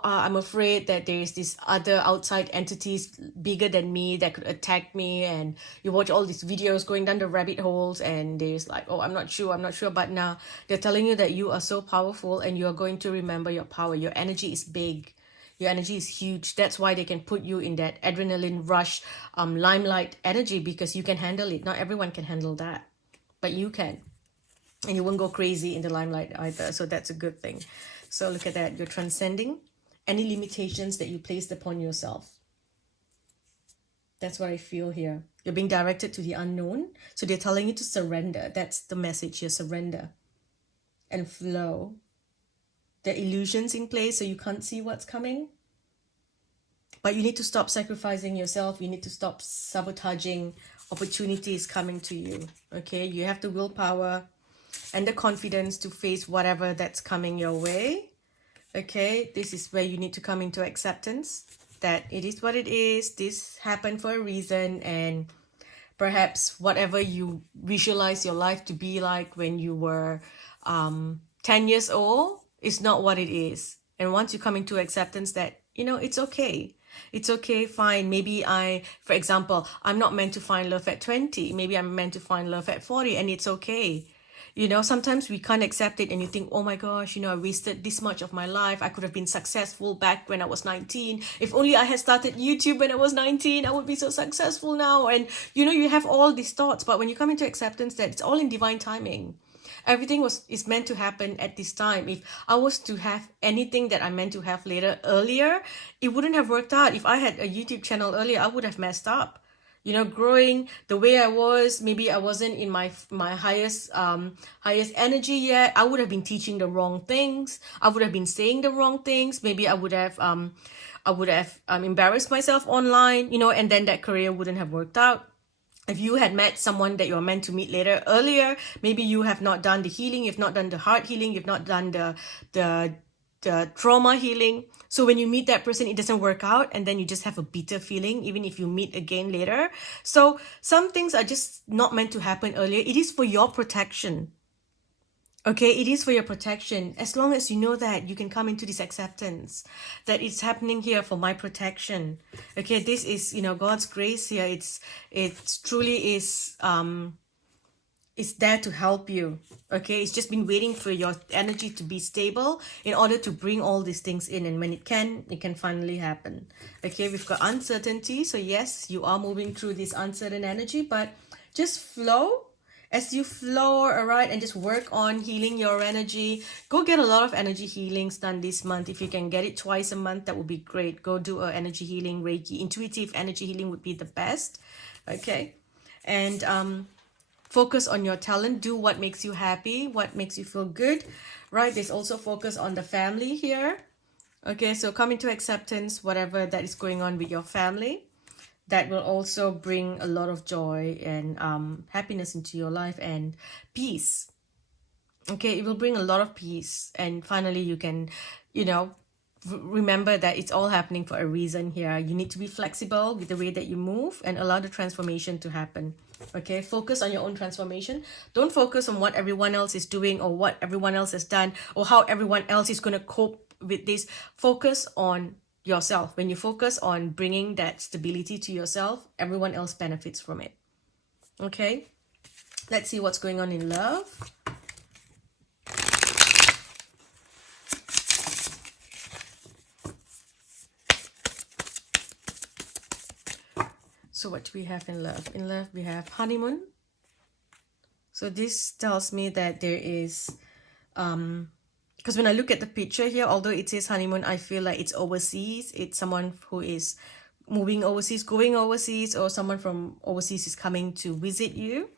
I'm afraid that there's this other outside entities bigger than me that could attack me. And you watch all these videos going down the rabbit holes, and there's like, oh, I'm not sure. But now they're telling you that you are so powerful, and you are going to remember your power. Your energy is big. Your energy is huge. That's why they can put you in that adrenaline rush, limelight energy, because you can handle it. Not everyone can handle that, but you can. And you won't go crazy in the limelight either. So that's a good thing. So look at that. You're transcending any limitations that you placed upon yourself. That's what I feel here. You're being directed to the unknown. So they're telling you to surrender. That's the message here. Surrender and flow. There are illusions in place, so you can't see what's coming. But you need to stop sacrificing yourself. You need to stop sabotaging opportunities coming to you. Okay? You have the willpower and the confidence to face whatever that's coming your way. Okay? This is where you need to come into acceptance that it is what it is. This happened for a reason, and perhaps whatever you visualize your life to be like when you were 10 years old is not what it is. And once you come into acceptance that, it's okay. It's okay, fine. Maybe for example, I'm not meant to find love at 20. Maybe I'm meant to find love at 40, and it's okay. Sometimes we can't accept it, and you think, oh my gosh, I wasted this much of my life. I could have been successful back when I was 19. If only I had started YouTube when I was 19, I would be so successful now. And, you have all these thoughts. But when you come into acceptance that it's all in divine timing, everything is meant to happen at this time. If I was to have anything that I meant to have earlier, it wouldn't have worked out. If I had a YouTube channel earlier, I would have messed up. Growing the way I was, maybe I wasn't in my highest energy yet. I would have been teaching the wrong things. I would have been saying the wrong things. Maybe I would have embarrassed myself online, and then that career wouldn't have worked out. If you had met someone that you're meant to meet earlier, maybe you have not done the healing, you've not done the heart healing, you've not done the trauma healing. So when you meet that person, it doesn't work out, and then you just have a bitter feeling, even if you meet again later. So some things are just not meant to happen earlier. It is for your protection. Okay, it is for your protection. As long as you know that, you can come into this acceptance that it's happening here for my protection. Okay, this is, God's grace here. It truly is, it's there to help you. Okay, it's just been waiting for your energy to be stable in order to bring all these things in. And when it can finally happen. Okay, we've got uncertainty. So yes, you are moving through this uncertain energy, but just flow. As you flow, all right, and just work on healing your energy. Go get a lot of energy healings done this month. If you can get it twice a month, that would be great. Go do an energy healing, Reiki. Intuitive energy healing would be the best. Okay. And focus on your talent. Do what makes you happy, what makes you feel good, right? There's also focus on the family here. Okay, so come into acceptance, whatever that is going on with your family. That will also bring a lot of joy and happiness into your life and peace. Okay, it will bring a lot of peace. And finally, you can, remember that it's all happening for a reason here. You need to be flexible with the way that you move and allow the transformation to happen. Okay, focus on your own transformation. Don't focus on what everyone else is doing or what everyone else has done or how everyone else is going to cope with this. Focus on yourself. When you focus on bringing that stability to yourself, everyone else benefits from it. Okay, let's see what's going on in love. So what do we have in love? In love, we have honeymoon. So this tells me that there is, because when I look at the picture here, although it says honeymoon, I feel like it's overseas. It's someone who is moving overseas, going overseas, or someone from overseas is coming to visit you.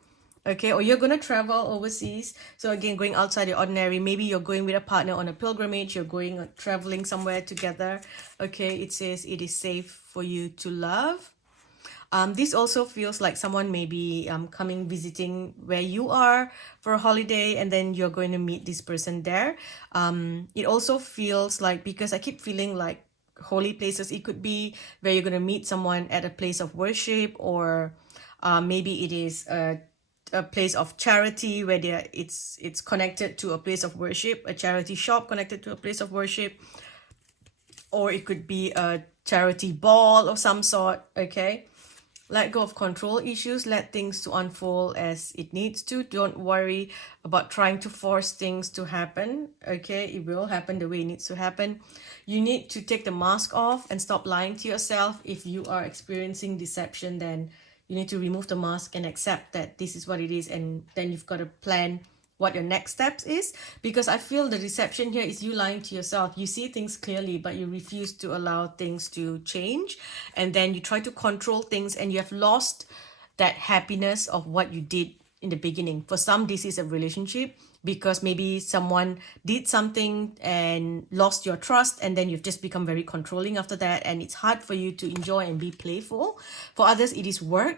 Okay, or you're going to travel overseas. So again, going outside the ordinary. Maybe you're going with a partner on a pilgrimage. You're going traveling somewhere together. Okay, it says it is safe for you to love. This also feels like someone may be coming visiting where you are for a holiday, and then you're going to meet this person there. It also feels like, because I keep feeling like holy places, it could be where you're going to meet someone at a place of worship, or maybe it is a place of charity where it's connected to a place of worship, a charity shop connected to a place of worship, or it could be a charity ball of some sort. Okay, let go of control issues, let things to unfold as it needs to. Don't worry about trying to force things to happen. Okay, it will happen the way it needs to happen. You need to take the mask off and stop lying to yourself. If you are experiencing deception, then you need to remove the mask and accept that this is what it is, and then you've got to plan what your next steps is, because I feel the deception here is you lying to yourself. You see things clearly, but you refuse to allow things to change, and then you try to control things, and you have lost that happiness of what you did in the beginning. For some, this is a relationship because maybe someone did something and lost your trust, and then you've just become very controlling after that, and it's hard for you to enjoy and be playful. For others, it is work.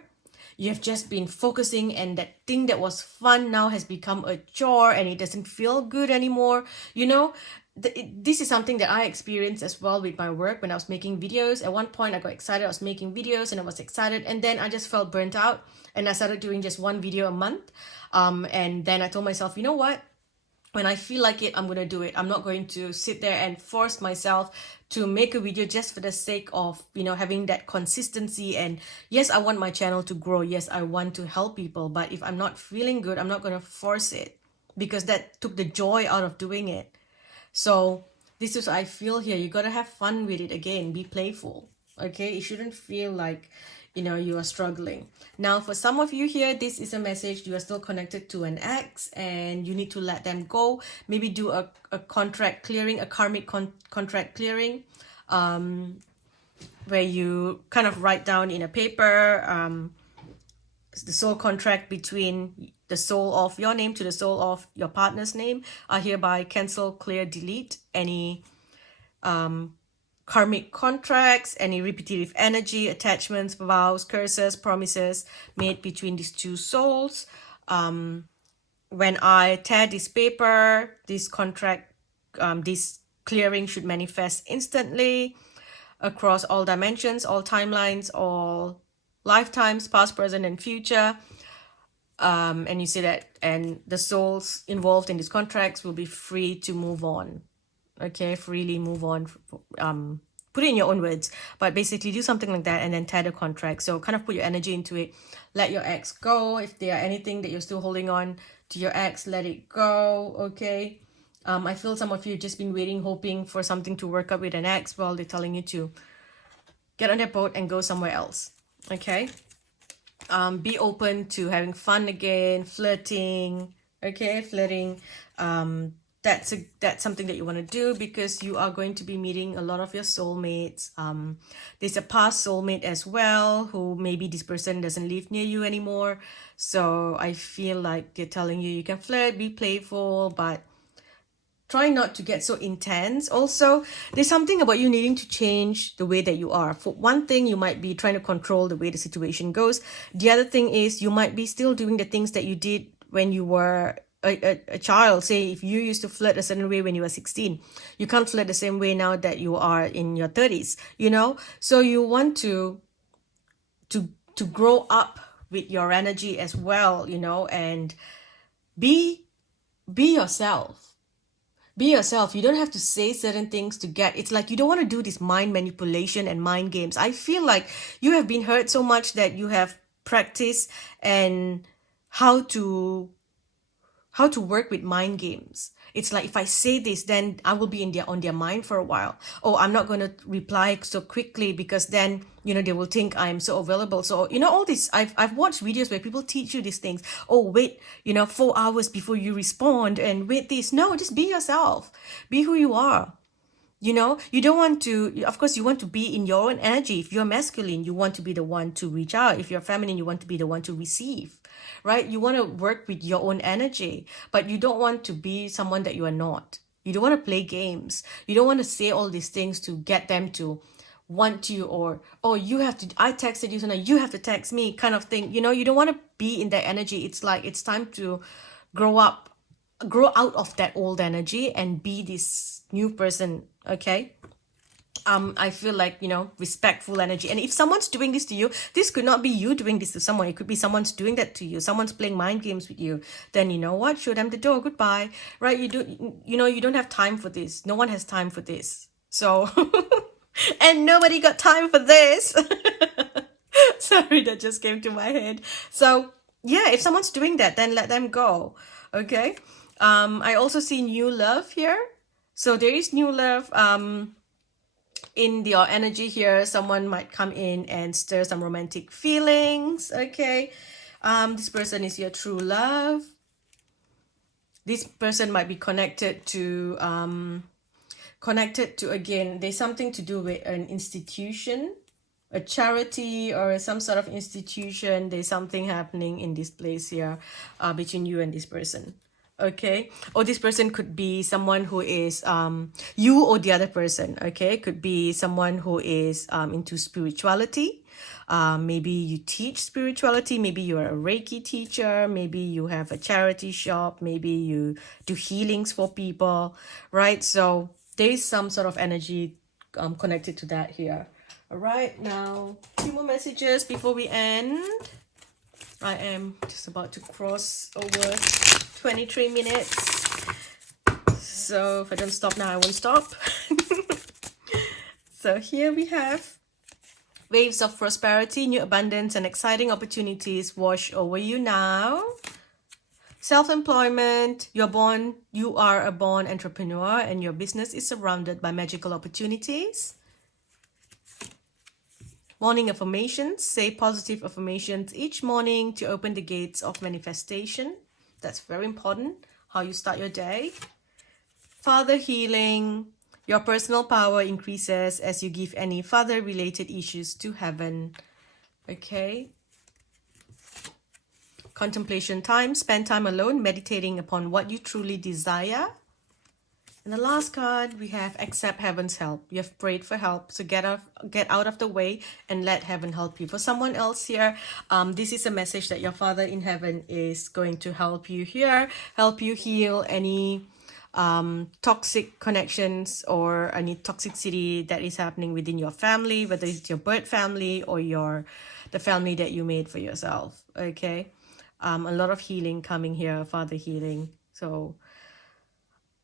You have just been focusing, and that thing that was fun now has become a chore, and it doesn't feel good anymore. You know, this is something that I experienced as well with my work when I was making videos. At one point, I got excited. I was making videos and I was excited, and then I just felt burnt out, and I started doing just one video a month. And then I told myself, you know what? When I feel like it, I'm going to do it. I'm not going to sit there and force myself to make a video just for the sake of, you know, having that consistency. And yes, I want my channel to grow. Yes, I want to help people. But if I'm not feeling good, I'm not going to force it, because that took the joy out of doing it. So this is what I feel here. You got to have fun with it again. Be playful. Okay? It shouldn't feel like, you know, you are struggling. Now, for some of you here, this is a message. You are still connected to an ex and you need to let them go. Maybe do a contract clearing, a karmic contract clearing, where you kind of write down in a paper the soul contract between the soul of your name to the soul of your partner's name. I hereby cancel, clear, delete any karmic contracts, any repetitive energy, attachments, vows, curses, promises made between these two souls. When I tear this paper, this contract, this clearing should manifest instantly across all dimensions, all timelines, all lifetimes, past, present, and future. And you see that, and the souls involved in these contracts will be free to move on. Okay, freely move on. Put it in your own words, but basically do something like that and then tear the contract. So kind of put your energy into it. Let your ex go. If there are anything that you're still holding on to your ex, let it go. Okay. I feel some of you have just been waiting, hoping for something to work out with an ex. Well, they're telling you to get on their boat and go somewhere else. Okay. Be open to having fun again, flirting. Okay, flirting. That's something that you want to do, because you are going to be meeting a lot of your soulmates. There's a past soulmate as well, who maybe this person doesn't live near you anymore. So I feel like they're telling you can flirt, be playful, but try not to get so intense. Also, there's something about you needing to change the way that you are. For one thing, you might be trying to control the way the situation goes. The other thing is you might be still doing the things that you did when you were a child. Say if you used to flirt a certain way when you were 16, you can't flirt the same way now that you are in your 30s, you know. So you want to grow up with your energy as well, you know, and be yourself. Be yourself. You don't have to say certain things to get. It's like you don't want to do this mind manipulation and mind games. I feel like you have been hurt so much that you have practiced and how to work with mind games. It's like, if I say this, then I will be on their mind for a while. Oh, I'm not going to reply so quickly, because then, you know, they will think I'm so available. So, you know, all this, I've watched videos where people teach you these things. Oh, wait, you know, 4 hours before you respond, and wait this. No, just be yourself. Be who you are. You know, you don't want to, of course, you want to be in your own energy. If you're masculine, you want to be the one to reach out. If you're feminine, you want to be the one to receive, right? You want to work with your own energy, but you don't want to be someone that you are not. You don't want to play games. You don't want to say all these things to get them to want you, or, oh, you have to, I texted you, so now you have to text me, kind of thing. You know, you don't want to be in that energy. It's like, it's time to grow out of that old energy and be this new person. Okay, I feel like, you know, respectful energy. And if someone's doing this to you, this could not be you doing this to someone. It could be someone's doing that to you. Someone's playing mind games with you. Then you know what? Show them the door. Goodbye. Right? You know, you don't have time for this. No one has time for this. So, and nobody got time for this. Sorry, that just came to my head. So, yeah, if someone's doing that, then let them go. Okay? I also see new love here. So there is new love. In your energy here, someone might come in and stir some romantic feelings. Okay, this person is your true love. This person might be connected to again, there's something to do with an institution, a charity, or some sort of institution. There's something happening in this place here between you and this person. Okay, or this person could be someone who is you or the other person. Okay, could be someone who is into spirituality. Maybe you teach spirituality, maybe you're a Reiki teacher, maybe you have a charity shop, maybe you do healings for people, right? So there is some sort of energy connected to that here. All right, now a few more messages before we end. I am just about to cross over 23 minutes. So if I don't stop now, I won't stop. So here we have waves of prosperity, new abundance, and exciting opportunities wash over you now. Self-employment, you are a born entrepreneur and your business is surrounded by magical opportunities. Morning affirmations, say positive affirmations each morning to open the gates of manifestation. That's very important, how you start your day. Father healing, your personal power increases as you give any father-related issues to heaven. Okay. Contemplation time, spend time alone, meditating upon what you truly desire. And the last card, we have accept heaven's help. You have prayed for help, so get out of the way and let heaven help you. For someone else here, this is a message that your Father in heaven is going to help you here, help you heal any toxic connections or any toxicity that is happening within your family, whether it's your birth family or the family that you made for yourself. Okay, a lot of healing coming here, Father healing. So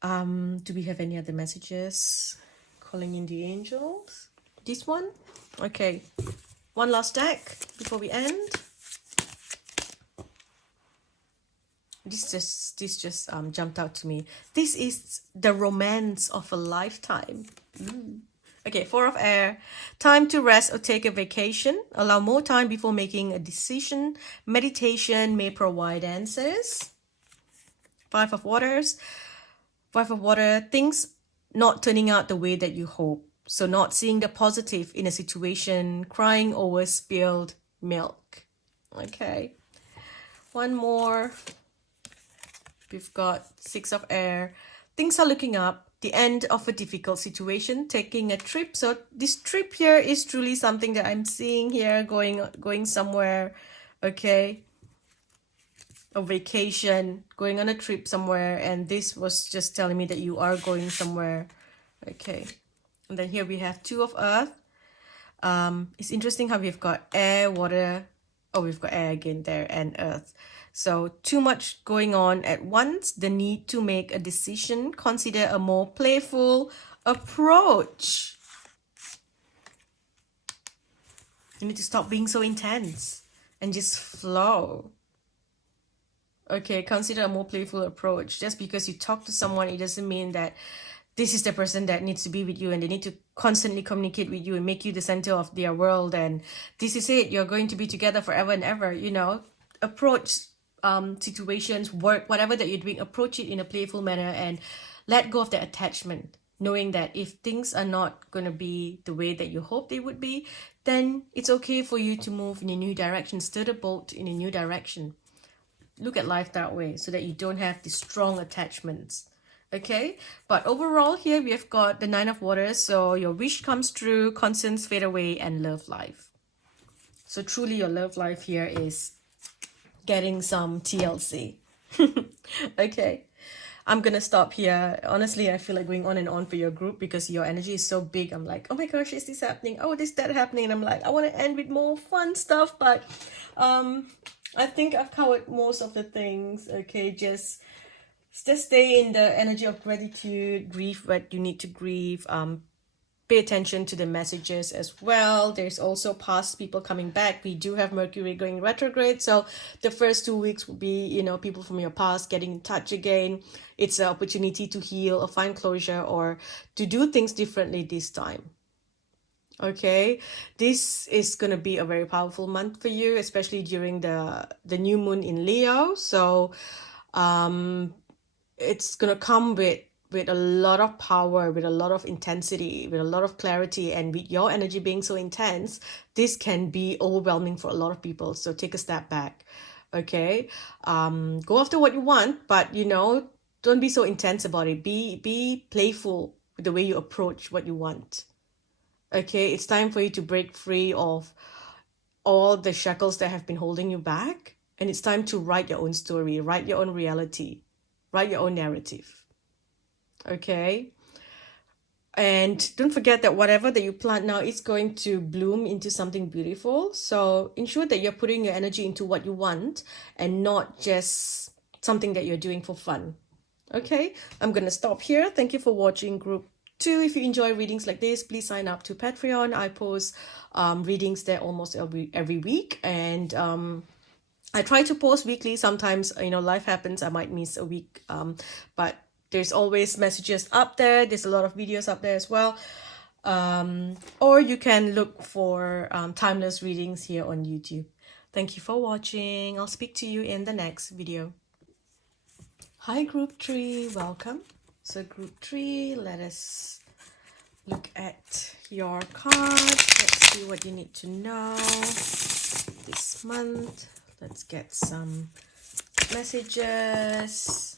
do we have any other messages? Calling in the angels. This one? Okay. One last deck before we end. This just jumped out to me. This is the romance of a lifetime. Okay, 4 of air. Time to rest or take a vacation. Allow more time before making a decision. Meditation may provide answers. 5 of waters. 5 of water, things not turning out the way that you hope. So not seeing the positive in a situation, crying over spilled milk. Okay. One more. We've got 6 of air. Things are looking up. The end of a difficult situation, taking a trip. So this trip here is truly something that I'm seeing here, going somewhere. Okay. A vacation, going on a trip somewhere, and this was just telling me that you are going somewhere. Okay, and then here we have 2 of earth. It's interesting how we've got air, water, we've got air again there, and earth. So too much going on at once, the need to make a decision. Consider a more playful approach. You need to stop being so intense and just flow. Okay, consider a more playful approach. Just because you talk to someone, it doesn't mean that this is the person that needs to be with you and they need to constantly communicate with you and make you the center of their world. And this is it. You're going to be together forever and ever, you know. Approach situations, work, whatever that you're doing, approach it in a playful manner and let go of the attachment. Knowing that if things are not going to be the way that you hope they would be, then it's okay for you to move in a new direction, stir the boat in a new direction. Look at life that way so that you don't have these strong attachments. Okay, but overall here we have got the 9 of waters. So your wish comes true, concerns fade away, and love life. So truly your love life here is getting some TLC. Okay, I'm gonna stop here. Honestly, I feel like going on and on for your group because your energy is so big. I'm like, oh my gosh, is this happening? Oh, this that happening? And I'm like, I want to end with more fun stuff, but I think I've covered most of the things. Okay, just stay in the energy of gratitude, grieve what you need to grieve. Pay attention to the messages as well. There's also past people coming back. We do have Mercury going retrograde, so the first 2 weeks will be, people from your past getting in touch again. It's an opportunity to heal or find closure or to do things differently this time. Okay, this is going to be a very powerful month for you, especially during the new moon in Leo. So it's going to come with a lot of power, with a lot of intensity, with a lot of clarity, and with your energy being so intense, this can be overwhelming for a lot of people. So take a step back. Okay, go after what you want, but don't be so intense about it. Be playful with the way you approach what you want. Okay, it's time for you to break free of all the shackles that have been holding you back, and it's time to write your own story, write your own reality, write your own narrative. Okay, and don't forget that whatever that you plant now is going to bloom into something beautiful. So ensure that you're putting your energy into what you want and not just something that you're doing for fun. Okay, I'm gonna stop here. Thank you for watching group 2. If you enjoy readings like this, please sign up to Patreon. I post readings there almost every week, and I try to post weekly. Sometimes life happens, I might miss a week, but there's always messages up there. There's a lot of videos up there as well. Or you can look for timeless readings here on YouTube. Thank you for watching. I'll speak to you in the next video. Hi group 3, welcome. So group 3, let us look at your cards. Let's see what you need to know this month. Let's get some messages.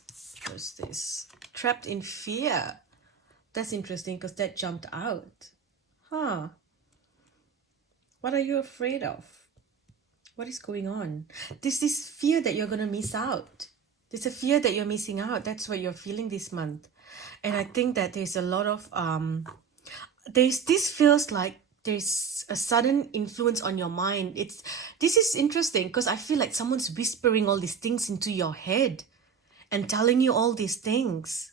What's this? Trapped in fear. That's interesting because that jumped out. Huh. What are you afraid of? What is going on? There's this fear that you're going to miss out. There's a fear that you're missing out. That's what you're feeling this month. And I think that there's a lot of this feels like there's a sudden influence on your mind. This is interesting because I feel like someone's whispering all these things into your head and telling you all these things,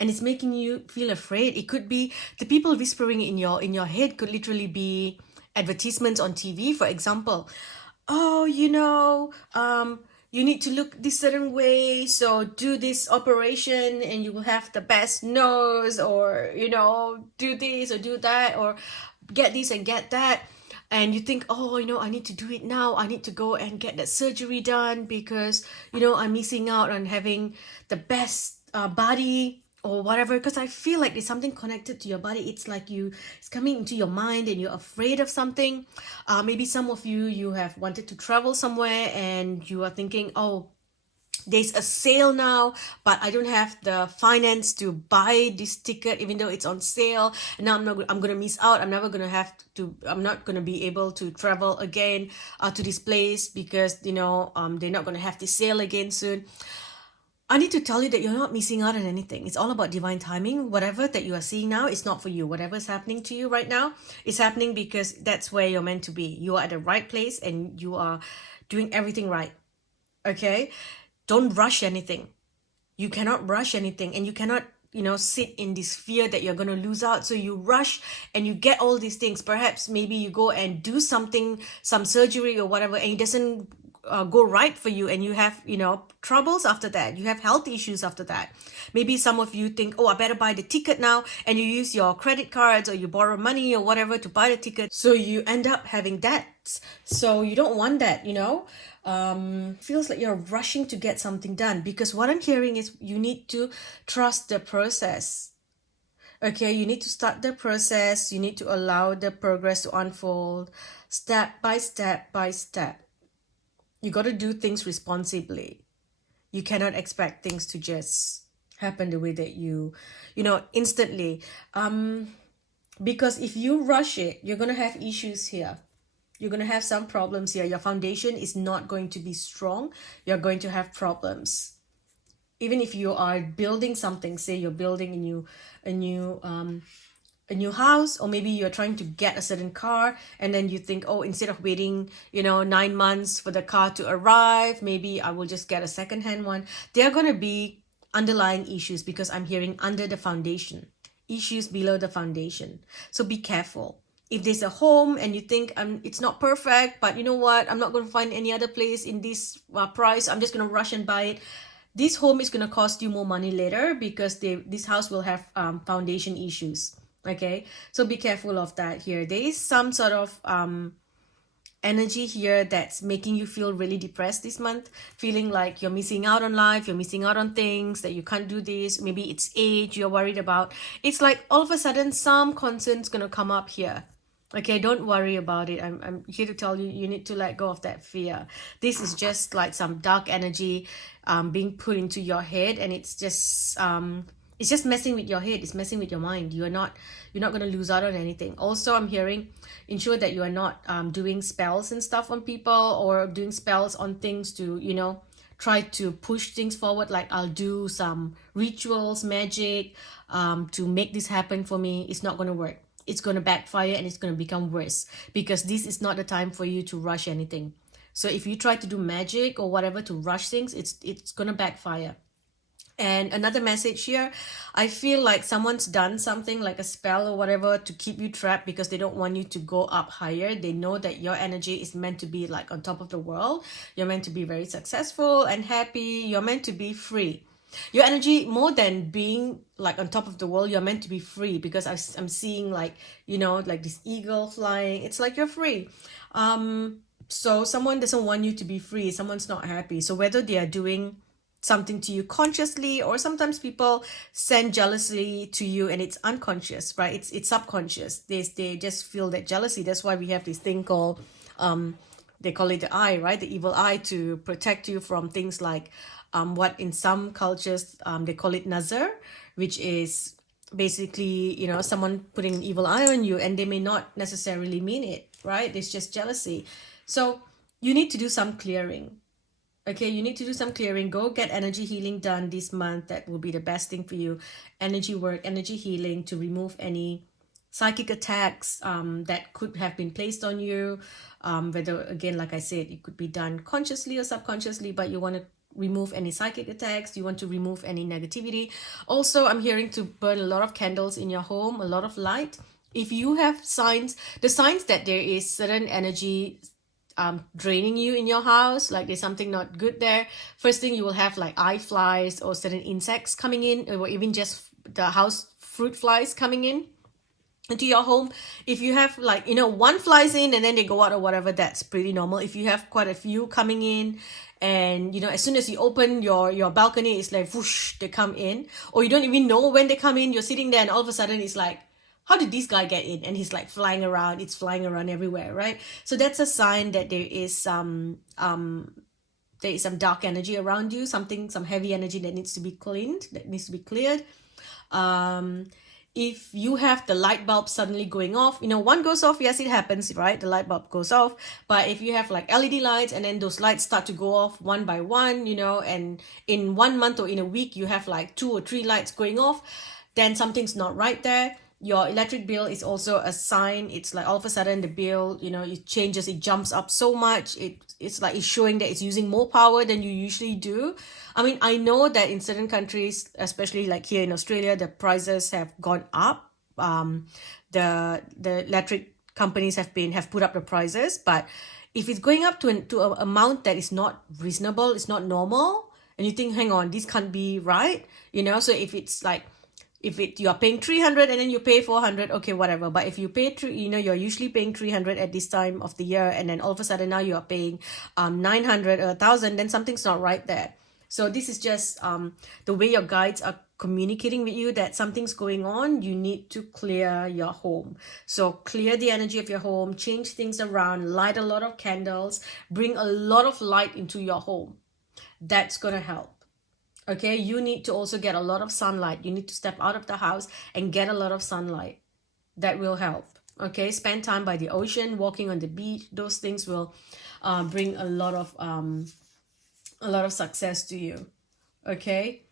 and it's making you feel afraid. It could be the people whispering in your head could literally be advertisements on TV, for example. Oh, you need to look this certain way, so do this operation and you will have the best nose, or do this or do that, or get this and get that. And you think, oh, I need to do it now. I need to go and get that surgery done because I'm missing out on having the best body or whatever, because I feel like there's something connected to your body. It's like it's coming into your mind and you're afraid of something. Maybe some of you have wanted to travel somewhere and you are thinking, oh, there's a sale now, but I don't have the finance to buy this ticket even though it's on sale, and now I'm gonna miss out. I'm not gonna be able to travel again to this place because they're not gonna have this sale again soon. I need to tell you that you're not missing out on anything. It's all about divine timing. Whatever that you are seeing now is not for you. Whatever's happening to you right now is happening because that's where you're meant to be. You are at the right place and you are doing everything right. Okay? Don't rush anything. You cannot rush anything, and you cannot sit in this fear that you're going to lose out. So you rush and you get all these things. Perhaps maybe you go and do something, some surgery or whatever, and it doesn't go right for you, and you have troubles after that. You have health issues after that. Maybe some of you think, oh, I better buy the ticket now, and you use your credit cards or you borrow money or whatever to buy the ticket, so you end up having debts. So you don't want that. Feels like you're rushing to get something done, because what I'm hearing is you need to trust the process. Okay, you need to start the process. You need to allow the progress to unfold step by step by step. You got to do things responsibly. You cannot expect things to just happen the way that instantly. Because if you rush it, you're going to have issues here. You're going to have some problems here. Your foundation is not going to be strong. You're going to have problems. even if you are building something, say you're building a new a new house, or maybe you're trying to get a certain car, and then you think, oh, instead of waiting 9 months for the car to arrive, maybe I will just get a second-hand one. There are going to be underlying issues, because I'm hearing under the foundation, issues below the foundation. So be careful. If there's a home and you think it's not perfect, but you know what, I'm not going to find any other place in this price, I'm just going to rush and buy it. This home is going to cost you more money later, because this house will have foundation issues. Okay, so be careful of that here. There is some sort of energy here that's making you feel really depressed this month, feeling like you're missing out on life, you're missing out on things, that you can't do this. Maybe it's age you're worried about. It's like all of a sudden some concern's gonna come up here. Okay, don't worry about it. I'm here to tell you, you need to let go of that fear. This is just like some dark energy being put into your head, and it's just messing with your head. It's messing with your mind. You're not going to lose out on anything. Also, I'm hearing, ensure that you are not doing spells and stuff on people, or doing spells on things to try to push things forward. Like, I'll do some rituals, magic to make this happen for me. It's not going to work. It's going to backfire, and it's going to become worse, because this is not the time for you to rush anything. So if you try to do magic or whatever to rush things, it's going to backfire. And another message here, I feel like someone's done something like a spell or whatever to keep you trapped, because they don't want you to go up higher. They know that your energy is meant to be like on top of the world. You're meant to be very successful and happy. You're meant to be free. Your energy, more than being like on top of the world, you're meant to be free, because I'm seeing like this eagle flying. It's like you're free. So someone doesn't want you to be free. Someone's not happy. So whether they are doing something to you consciously, or sometimes people send jealousy to you and it's unconscious, right? It's subconscious. They just feel that jealousy. That's why we have this thing called they call it the eye, right? The evil eye, to protect you from things like what in some cultures they call it nazar, which is basically someone putting an evil eye on you, and they may not necessarily mean it, right? It's just jealousy. So you need to do some clearing. Okay, you need to do some clearing. Go get energy healing done this month. That will be the best thing for you. Energy work, energy healing, to remove any psychic attacks that could have been placed on you. Whether, again, like I said, it could be done consciously or subconsciously, but you want to remove any psychic attacks. You want to remove any negativity. Also, I'm hearing to burn a lot of candles in your home, a lot of light. If you have the signs that there is certain energy draining you in your house, like there's something not good there, first thing you will have like eye flies or certain insects coming in, or even just the house fruit flies coming in into your home. If you have like one flies in and then they go out or whatever, that's pretty normal. If you have quite a few coming in, and as soon as you open your balcony, it's like whoosh, they come in, or you don't even know when they come in. You're sitting there and all of a sudden it's like, how did this guy get in? And he's like flying around. It's flying around everywhere, right? So that's a sign that there is some dark energy around you, some heavy energy that needs to be cleaned, that needs to be cleared. If you have the light bulb suddenly going off, one goes off, yes, it happens, right? The light bulb goes off. But if you have like LED lights, and then those lights start to go off one by one, and in 1 month or in a week, you have like 2 or 3 lights going off, then something's not right there. Your electric bill is also a sign. It's like all of a sudden the bill, it changes, it jumps up so much. It's like it's showing that it's using more power than you usually do. I mean, I know that in certain countries, especially like here in Australia, the prices have gone up. The electric companies have put up the prices, but if it's going up to an amount that is not reasonable, it's not normal, and you think, hang on, this can't be right, So if it's like, you are paying 300 and then you pay 400, okay, whatever. But if you pay you're usually paying 300 at this time of the year, and then all of a sudden now you are paying 900 or 1,000, then something's not right there. So this is just the way your guides are communicating with you that something's going on. You need to clear your home. So clear the energy of your home, change things around, light a lot of candles, bring a lot of light into your home. That's going to help. Okay, you need to also get a lot of sunlight. You need to step out of the house and get a lot of sunlight. That will help. Okay, spend time by the ocean, walking on the beach. Those things will bring a lot of success to you. Okay,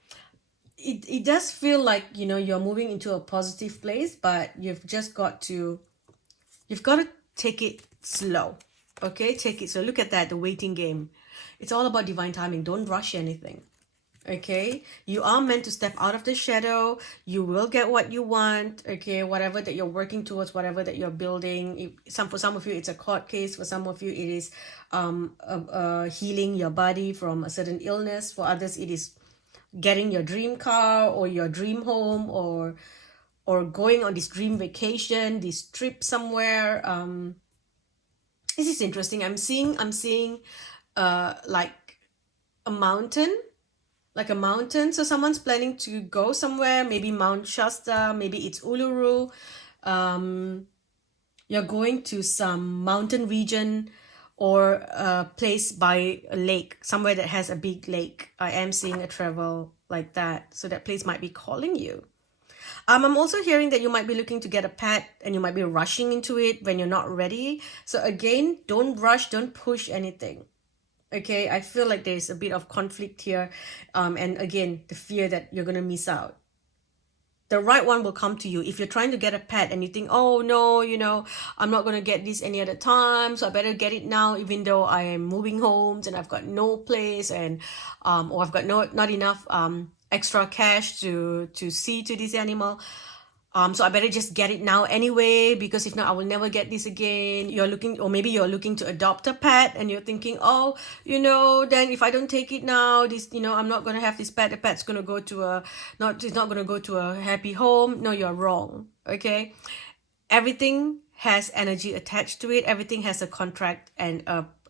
it does feel like, you know, you're moving into a positive place, but you've got to take it slow. Okay, take it. So look at that, the waiting game. It's all about divine timing. Don't rush anything. Okay, you are meant to step out of the shadow. You will get what you want. Okay, whatever that you're working towards, whatever that you're building. For some of you it's a court case, for some of you it is healing your body from a certain illness, for others it is getting your dream car or your dream home, or going on this dream vacation, this trip somewhere. This is interesting. I'm seeing like a mountain, so someone's planning to go somewhere, maybe Mount Shasta, maybe it's Uluru. You're going to some mountain region or a place by a lake, somewhere that has a big lake. I am seeing a travel like that, so that place might be calling you. I'm also hearing that you might be looking to get a pet and you might be rushing into it when you're not ready. So again, don't rush, don't push anything. Okay, I feel like there's a bit of conflict here. And again, the fear that you're going to miss out. The right one will come to you. If you're trying to get a pet and you think, oh no, you know, I'm not going to get this any other time, so I better get it now, even though I am moving homes and I've got no place, and or I've got not enough extra cash to see to this animal. So I better just get it now anyway, because if not, I will never get this again. Or maybe you're looking to adopt a pet and you're thinking, oh, you know, then if I don't take it now, this, you know, I'm not going to have this pet. The pet's going to go to it's not going to go to a happy home. No, you're wrong. Okay. Everything has energy attached to it. Everything has a contract and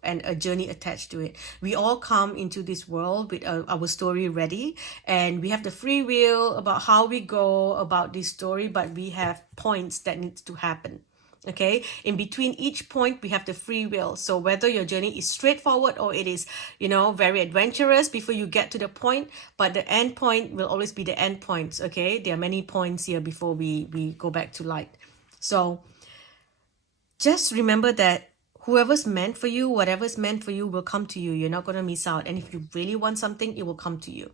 a journey attached to it. We all come into this world with our story ready, and we have the free will about how we go about this story, but we have points that needs to happen. Okay, in between each point we have the free will. So whether your journey is straightforward or it is, you know, very adventurous before you get to the point, but the end point will always be the end points. Okay, there are many points here before we go back to light. So just remember that whoever's meant for you, whatever's meant for you will come to you. You're not going to miss out. And if you really want something, it will come to you.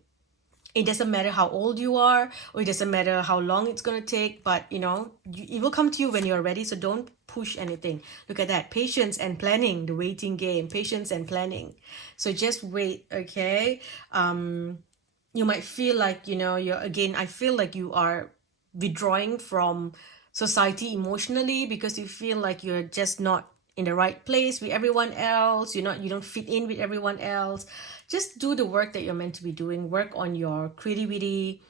It doesn't matter how old you are, or it doesn't matter how long it's going to take, but you know, it will come to you when you're ready. So don't push anything. Look at that. Patience and planning, the waiting game, patience and planning. So just wait. Okay. You might feel like, you know, I feel like you are withdrawing from society emotionally because you feel like you're just not in the right place with everyone else. You don't fit in with everyone else. Just do the work that you're meant to be doing. Work on your creativity.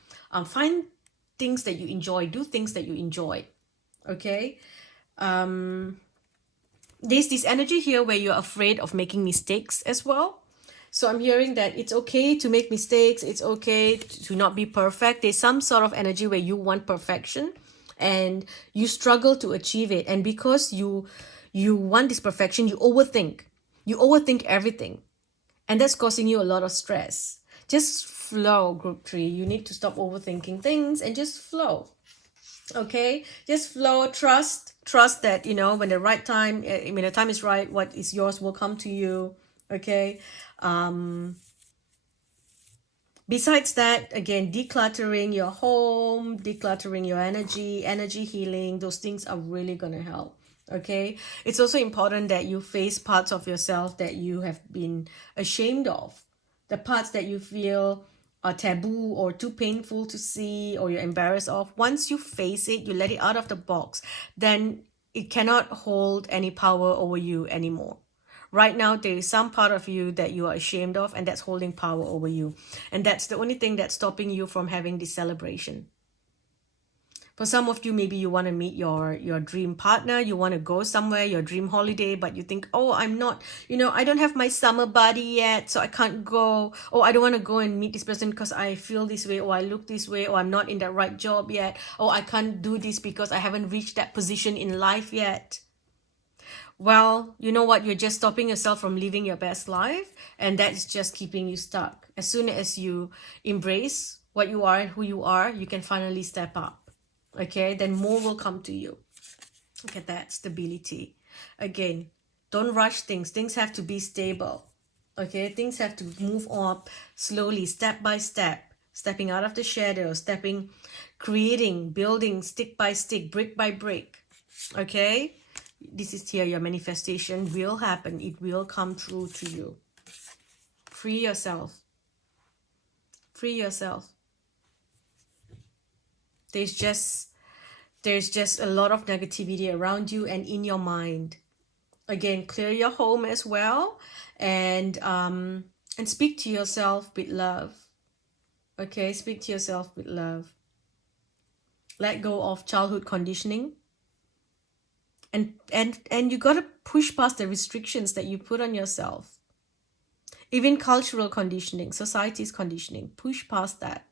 Find things that you enjoy. Do things that you enjoy. Okay. There's this energy here where you're afraid of making mistakes as well. So I'm hearing that it's okay to make mistakes. It's okay to not be perfect. There's some sort of energy where you want perfection and you struggle to achieve it. And because you want this perfection, you overthink. You overthink everything. And that's causing you a lot of stress. Just flow, group 3. You need to stop overthinking things and just flow. Okay? Just flow, trust that, you know, when the time is right, what is yours will come to you. Okay? Besides that, again, decluttering your home, decluttering your energy healing, those things are really going to help. Okay, it's also important that you face parts of yourself that you have been ashamed of, the parts that you feel are taboo or too painful to see or you're embarrassed of. Once you face it, you let it out of the box, then it cannot hold any power over you anymore. Right now, there is some part of you that you are ashamed of, and that's holding power over you. And that's the only thing that's stopping you from having this celebration. For some of you, maybe you want to meet your dream partner, you want to go somewhere, your dream holiday, but you think, oh, I'm not, I don't have my summer body yet, so I can't go. Oh, I don't want to go and meet this person because I feel this way, or I look this way, or I'm not in that right job yet. Oh, I can't do this because I haven't reached that position in life yet. Well, you know what? You're just stopping yourself from living your best life, and that's just keeping you stuck. As soon as you embrace what you are and who you are, you can finally step up. Okay, then more will come to you. Look at that stability. Again, don't rush things. Things have to be stable. Okay, things have to move up slowly, step by step. Stepping out of the shadow, creating, building stick by stick, brick by brick. Okay? This is here, your manifestation will happen. It will come true to you. Free yourself. Free yourself. There's just a lot of negativity around you and in your mind. Again, clear your home as well, and speak to yourself with love. Okay, speak to yourself with love. Let go of childhood conditioning, and you got to push past the restrictions that you put on yourself. Even cultural conditioning, society's conditioning, push past that.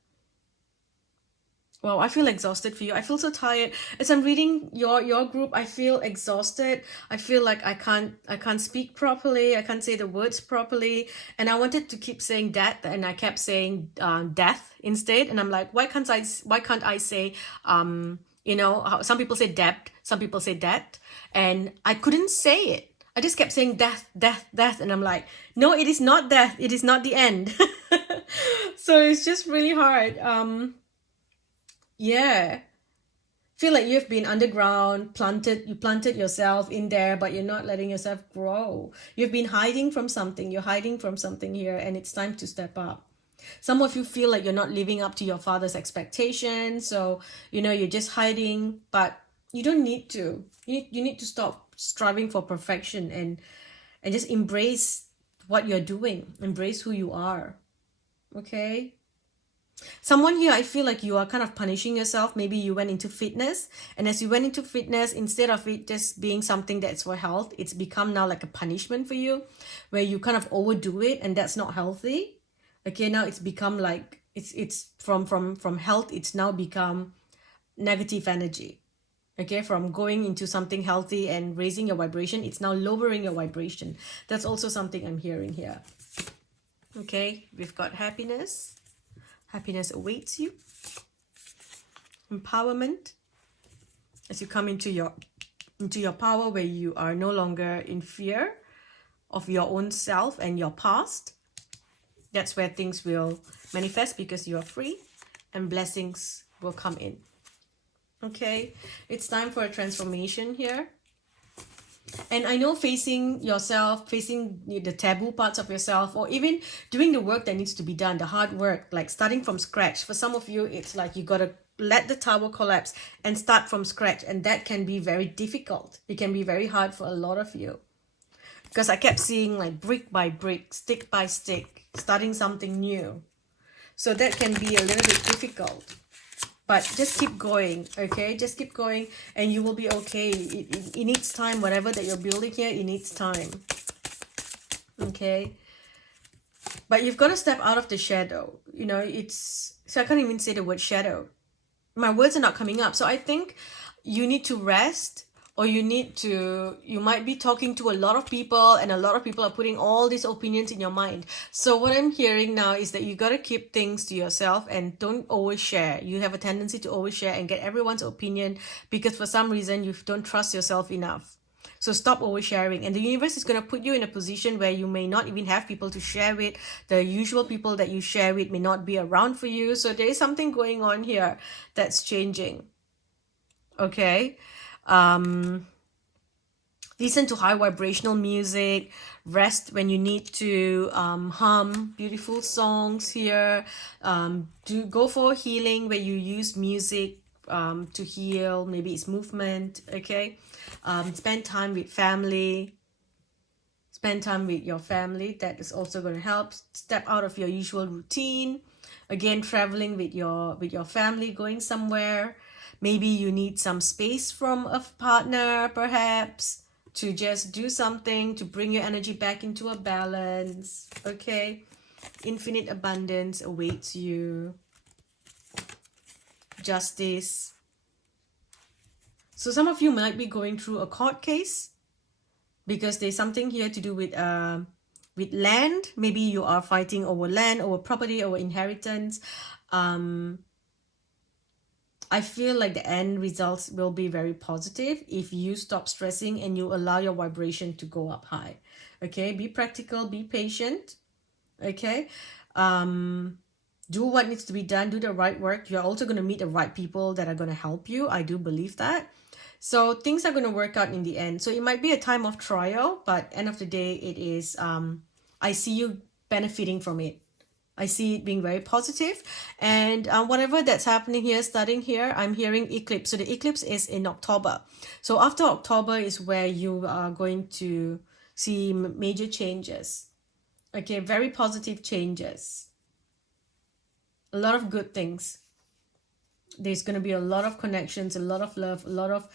Wow, I feel exhausted for you. I feel so tired. As I'm reading your group, I feel exhausted. I feel like I can't speak properly. I can't say the words properly. And I wanted to keep saying that, and I kept saying death instead. And I'm like, why can't I say some people say debt, some people say debt, and I couldn't say it. I just kept saying death, death, death, and I'm like, no, it is not death. It is not the end. So it's just really hard. Yeah, feel like you've been underground, you planted yourself in there, but you're not letting yourself grow. You've been hiding from something. You're hiding from something here, and it's time to step up. Some of you feel like you're not living up to your father's expectations, so you're just hiding, but you don't need to. You need to stop striving for perfection and just embrace what you're doing. Embrace who you are. Okay? Someone here, I feel like you are kind of punishing yourself. Maybe you went into fitness, and as you went into fitness, instead of it just being something that's for health, it's become now like a punishment for you, where you kind of overdo it, and that's not healthy. Okay, now it's become like it's from health, it's now become negative energy. Okay, from going into something healthy and raising your vibration, it's now lowering your vibration. That's also something I'm hearing here. Okay, we've got happiness. Happiness awaits you. Empowerment. As you come into your power, where you are no longer in fear of your own self and your past. That's where things will manifest, because you are free and blessings will come in. Okay, it's time for a transformation here. And I know facing yourself, facing the taboo parts of yourself, or even doing the work that needs to be done, the hard work, like starting from scratch. For some of you, it's like you got to let the tower collapse and start from scratch. And that can be very difficult. It can be very hard for a lot of you. Because I kept seeing like brick by brick, stick by stick, starting something new. So that can be a little bit difficult. But just keep going, okay? Just keep going and you will be okay. It needs time. Whatever that you're building here, it needs time. Okay? But you've got to step out of the shadow. So I can't even say the word shadow. My words are not coming up. So I think you need to rest, or you might be talking to a lot of people, and a lot of people are putting all these opinions in your mind. So what I'm hearing now is that you got to keep things to yourself and don't overshare. You have a tendency to overshare and get everyone's opinion because for some reason you don't trust yourself enough. So stop oversharing, and the universe is going to put you in a position where you may not even have people to share with. The usual people that you share with may not be around for you. So there is something going on here that's changing. Okay? Listen to high vibrational music. Rest when you need to. Hum beautiful songs here. Go for healing where you use music to heal. Maybe it's movement. Okay. Spend time with family. Spend time with your family. That is also going to help. Step out of your usual routine. Again, traveling with your family, going somewhere. Maybe you need some space from a partner, perhaps, to just do something to bring your energy back into a balance. Okay? Infinite abundance awaits you. Justice. So some of you might be going through a court case because there's something here to do with land. Maybe you are fighting over land, over property, over inheritance. I feel like the end results will be very positive if you stop stressing and you allow your vibration to go up high. Okay, be practical, be patient. Okay, Do what needs to be done, do the right work. You're also going to meet the right people that are going to help you. I do believe that. So things are going to work out in the end. So it might be a time of trial, but end of the day, it is, I see you benefiting from it. I see it being very positive. And whatever that's happening here, starting here, I'm hearing eclipse. So the eclipse is in October. So after October is where you are going to see major changes. Okay, very positive changes. A lot of good things. There's going to be a lot of connections, a lot of love, a lot of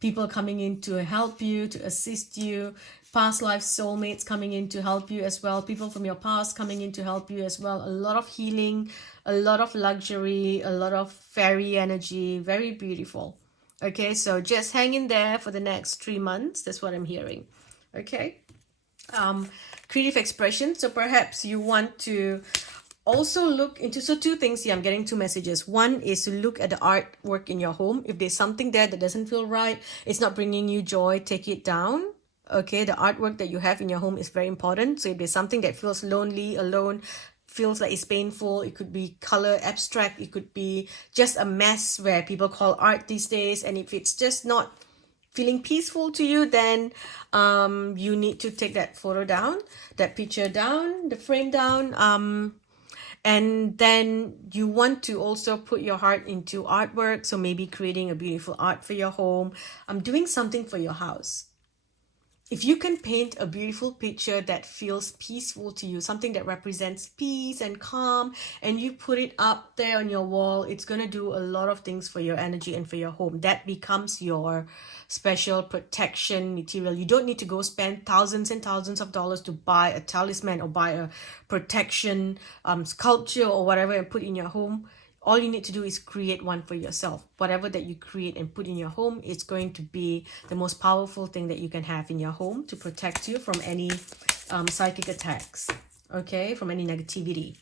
people coming in to help you, to assist you, past life soulmates coming in to help you as well, people from your past coming in to help you as well, a lot of healing, a lot of luxury, a lot of fairy energy, very beautiful. Okay, so just hang in there for the next 3 months. That's what I'm hearing. Okay, creative expression. So perhaps you want to also look into, so two things here, I'm getting two messages. One is to look at the artwork in your home. If there's something there that doesn't feel right, it's not bringing you joy, take it down. Okay, the artwork that you have in your home is very important. So if there's something that feels lonely, alone, feels like it's painful, it could be color abstract, it could be just a mess where people call art these days, and if it's just not feeling peaceful to you, then you need to take that photo down, that picture down, the frame down, and then you want to also put your heart into artwork. So maybe creating a beautiful art for your home. Doing something for your house. If you can paint a beautiful picture that feels peaceful to you, something that represents peace and calm, and you put it up there on your wall, it's going to do a lot of things for your energy and for your home. That becomes your special protection material. You don't need to go spend thousands and thousands of dollars to buy a talisman or buy a protection sculpture or whatever and put in your home. All you need to do is create one for yourself. Whatever that you create and put in your home, it's going to be the most powerful thing that you can have in your home to protect you from any psychic attacks, okay, from any negativity.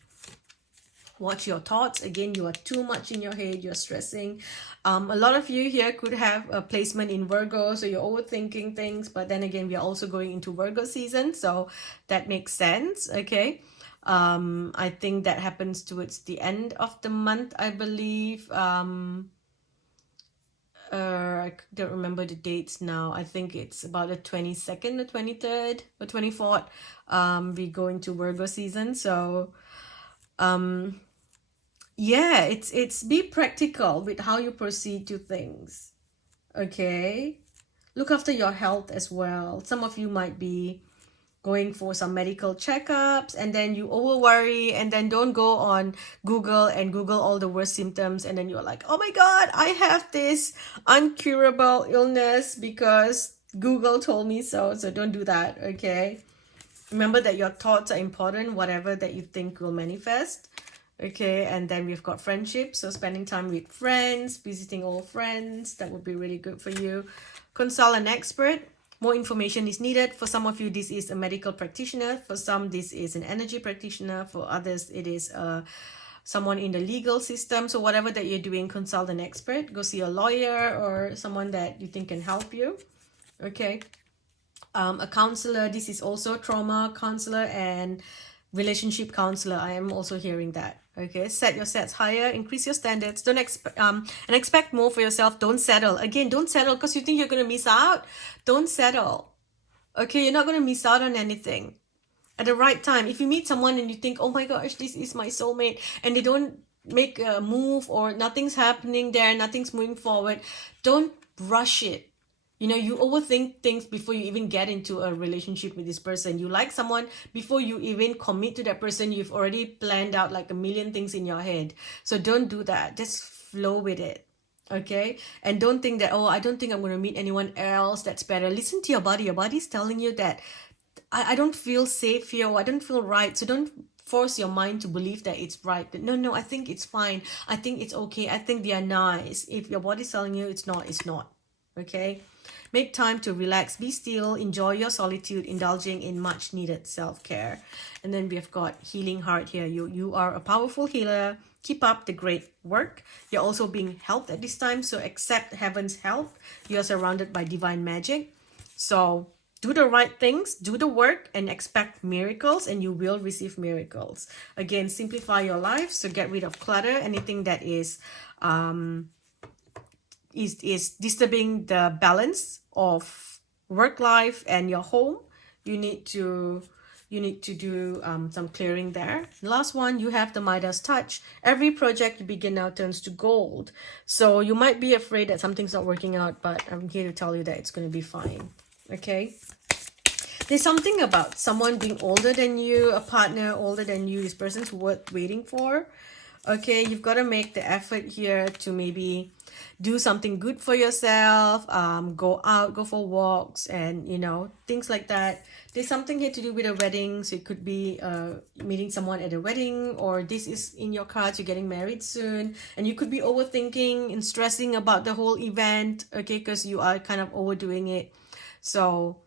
Watch your thoughts. Again, you are too much in your head, you're stressing. A lot of you here could have a placement in Virgo, so you're overthinking things, but then again, we are also going into Virgo season, so that makes sense, okay? I think that happens towards the end of the month, I believe. I don't remember the dates now. I think it's about the 22nd, the 23rd, or 24th. We go into Virgo season. So, yeah, it's be practical with how you proceed to things. Okay? Look after your health as well. Some of you might be going for some medical checkups, and then you over worry, and then don't go on Google and Google all the worst symptoms, and then you're like, oh my god, I have this uncurable illness because Google told me so. So don't do that. Okay, remember that your thoughts are important, whatever that you think will manifest. Okay, and then we've got friendship, so spending time with friends, visiting old friends, that would be really good for you. Consult an expert. More information is needed. For some of you, this is a medical practitioner. For some, this is an energy practitioner. For others, it is someone in the legal system. So whatever that you're doing, consult an expert. Go see a lawyer or someone that you think can help you. Okay. A counselor. This is also trauma counselor and relationship counselor. I am also hearing that. Okay, set your sets higher, increase your standards. Don't expect more for yourself. Don't settle. Again, don't settle because you think you're gonna miss out. Don't settle. Okay, you're not gonna miss out on anything. At the right time, if you meet someone and you think, oh my gosh, this is my soulmate, and they don't make a move or nothing's happening there, nothing's moving forward, don't rush it. You know, you overthink things before you even get into a relationship with this person. You like someone before you even commit to that person. You've already planned out like a million things in your head. So don't do that. Just flow with it. Okay? And don't think that, oh, I don't think I'm going to meet anyone else that's better. Listen to your body. Your body's telling you that I don't feel safe here, or I don't feel right. So don't force your mind to believe that it's right. No, I think it's fine. I think it's okay. I think they are nice. If your body's telling you it's not, it's not. Okay? Make time to relax, be still, enjoy your solitude, indulging in much needed self-care. And then we have got healing heart here. You are a powerful healer. Keep up the great work. You're also being helped at this time, so accept heaven's help. You are surrounded by divine magic. So do the right things, do the work, and expect miracles, and you will receive miracles. Again, simplify your life. So get rid of clutter, anything that is disturbing the balance of work life and your home. You need to do some clearing there. Last one, you have the Midas touch. Every project you begin now turns to gold. So you might be afraid that something's not working out, but I'm here to tell you that it's going to be fine. Okay, there's something about someone being older than you, a partner older than you. This person's worth waiting for. Okay, you've got to make the effort here to maybe do something good for yourself, go out, go for walks, and things like that. There's something here to do with a wedding. So it could be meeting someone at a wedding, or this is in your cards, you're getting married soon, and you could be overthinking and stressing about the whole event, okay, because you are kind of overdoing it. So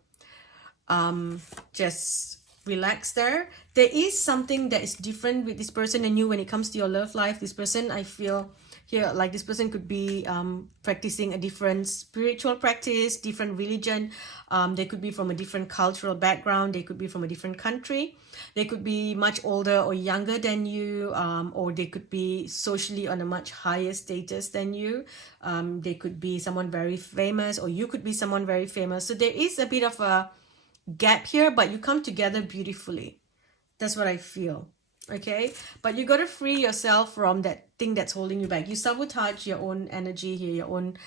just relax there. There is something that is different with this person and you when it comes to your love life. This person, I feel here, like this person could be practicing a different spiritual practice, different religion. They could be from a different cultural background. They could be from a different country. They could be much older or younger than you, or they could be socially on a much higher status than you. They could be someone very famous, or you could be someone very famous. So there is a bit of a gap here, but you come together beautifully. That's what I feel. Okay, but you got to free yourself from that thing that's holding you back. You sabotage your own energy here, your own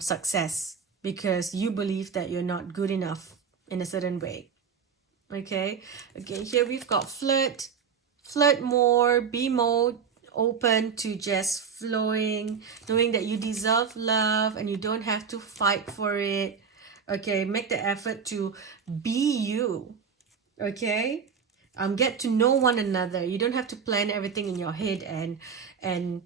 success, because you believe that you're not good enough in a certain way. Okay, again, here we've got flirt more, be more open to just flowing, knowing that you deserve love and you don't have to fight for it. Okay, make the effort to be you. Okay, get to know one another. You don't have to plan everything in your head and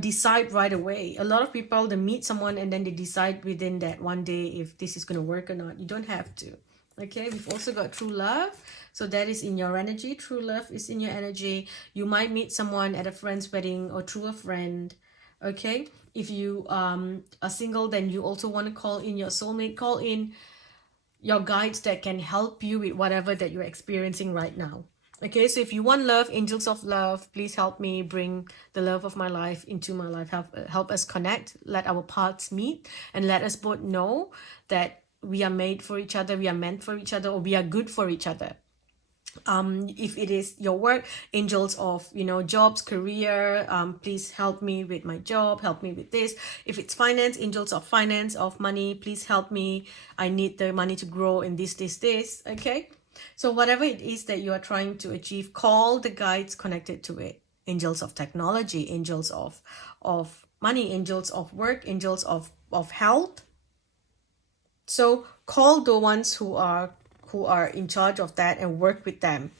decide right away. A lot of people, they meet someone and then they decide within that one day if this is going to work or not. You don't have to. Okay, we've also got true love. So that is in your energy. True love is in your energy. You might meet someone at a friend's wedding or through a friend. Okay, if you are single, then you also want to call in your soulmate, call in your guides that can help you with whatever that you're experiencing right now. Okay, so if you want love, angels of love, please help me bring the love of my life into my life. Help us connect, let our paths meet, and let us both know that we are made for each other, we are meant for each other, or we are good for each other. If it is your work, angels of jobs, career, please help me with my job, help me with this. If it's finance, angels of finance, of money, please help me. I need the money to grow in this. Okay, so whatever it is that you are trying to achieve, call the guides connected to it. Angels of technology, angels of money, angels of work, angels of health. So call the ones who are in charge of that and work with them.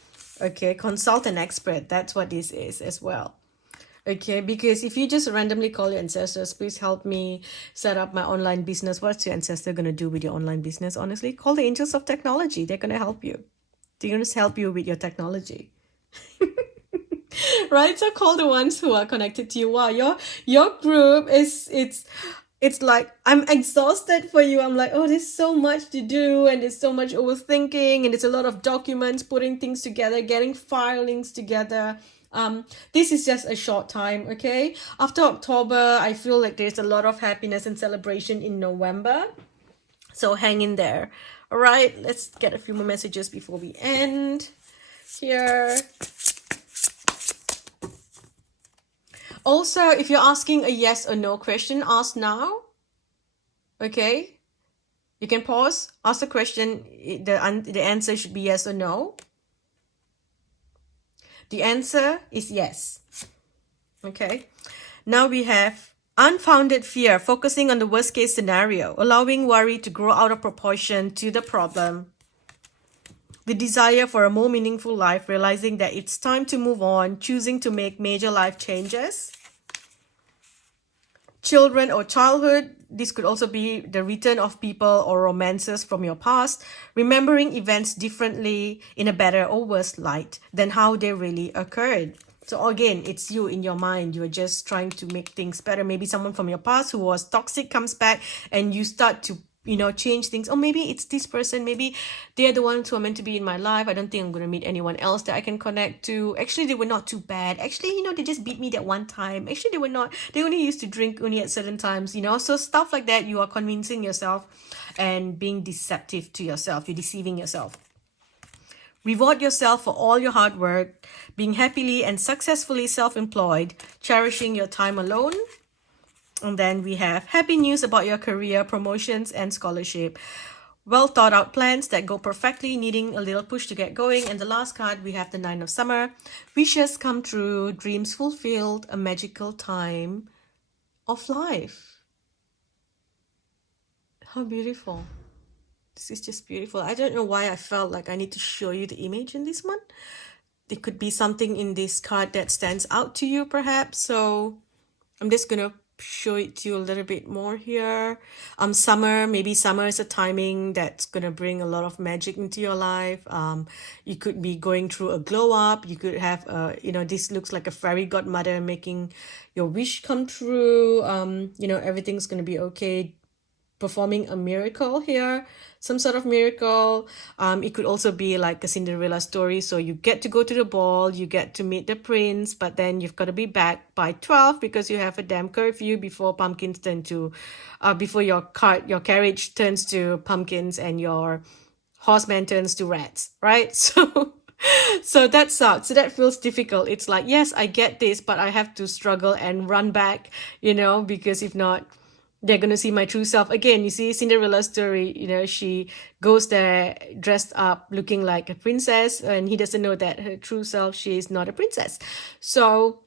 Okay, consult an expert. That's what this is as well. Okay, because if you just randomly call your ancestors, please help me set up my online business. What's your ancestor going to do with your online business? Honestly, call the angels of technology. They're going to help you. They're going to help you with your technology. Right? So call the ones who are connected to you. Wow, your group it's like, I'm exhausted for you. I'm like, oh, there's so much to do and there's so much overthinking and there's a lot of documents, putting things together, getting filings together. This is just a short time, okay? After October, I feel like there's a lot of happiness and celebration in November. So hang in there. All right, let's get a few more messages before we end here. Also, if you're asking a yes or no question, ask now. Okay? You can pause, ask the question. The answer should be yes or no. The answer is yes. Okay? Now we have unfounded fear, focusing on the worst case scenario, allowing worry to grow out of proportion to the problem. The desire for a more meaningful life, realizing that it's time to move on, choosing to make major life changes. Children or childhood, this could also be the return of people or romances from your past, remembering events differently in a better or worse light than how they really occurred. So again, it's you in your mind. You're just trying to make things better. Maybe someone from your past who was toxic comes back and you start to change things. Or maybe it's this person, maybe they're the ones who are meant to be in my life. I don't think I'm going to meet anyone else that I can connect to. Actually, they were not too bad. Actually, they just beat me that one time. Actually, they only used to drink only at certain times, so stuff like that. You are convincing yourself and being deceptive to yourself. You're deceiving yourself. Reward yourself for all your hard work, being happily and successfully self-employed, cherishing your time alone. And then we have happy news about your career, promotions, and scholarship. Well thought out plans that go perfectly, needing a little push to get going. And the last card, we have the Nine of Summer. Wishes come true, dreams fulfilled, a magical time of life. How beautiful. This is just beautiful. I don't know why I felt like I need to show you the image in this one. There could be something in this card that stands out to you, perhaps. So I'm just going to show it to you a little bit more here. Summer, maybe summer is a timing that's going to bring a lot of magic into your life. You could be going through a glow up. You could have, this looks like a fairy godmother making your wish come true. Everything's going to be okay. Performing a miracle here, some sort of miracle. It could also be like a Cinderella story. So you get to go to the ball, you get to meet the prince, but then you've got to be back by 12 because you have a damn curfew before pumpkins turn to, before your carriage turns to pumpkins and your horseman turns to rats, right? So that sucks. So that feels difficult. It's like, yes, I get this, but I have to struggle and run back, because if not, they're going to see my true self again. You see Cinderella's story, she goes there dressed up looking like a princess, and he doesn't know that her true self, she is not a princess. So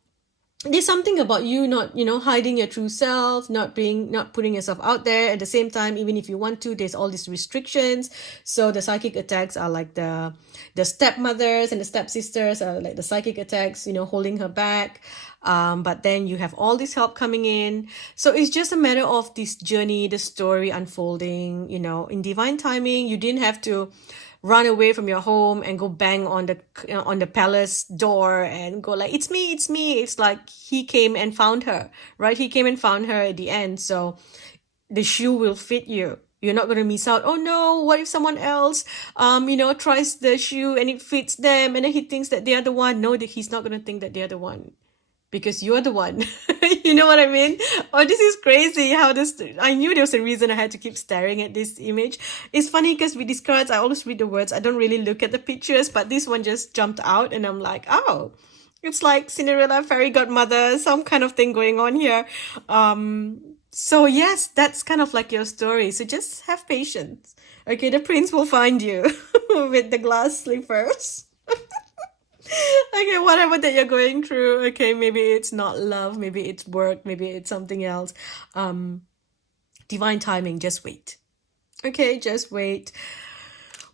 there's something about you not, hiding your true self, not putting yourself out there. At the same time, even if you want to, there's all these restrictions. So the psychic attacks are like the stepmothers and the stepsisters are like the psychic attacks, holding her back. But then you have all this help coming in. So it's just a matter of this journey, the story unfolding, in divine timing. You didn't have to run away from your home and go bang on the palace door and go like, it's me. It's like he came and found her, right? He came and found her at the end. So the shoe will fit you. You're not going to miss out. Oh no, what if someone else, tries the shoe and it fits them and then he thinks that they're the one? No, that he's not going to think that they're the one. Because you're the one. You know what I mean? Oh, this is crazy how I knew there was a reason I had to keep staring at this image. It's funny because with these cards, I always read the words. I don't really look at the pictures, but this one just jumped out and I'm like, oh, it's like Cinderella, fairy godmother, some kind of thing going on here. So yes, that's kind of like your story. So just have patience. Okay, the prince will find you with the glass slippers. Okay, whatever that you're going through. Okay, maybe it's not love, maybe it's work, maybe it's something else. Divine timing, just wait. Okay, just wait.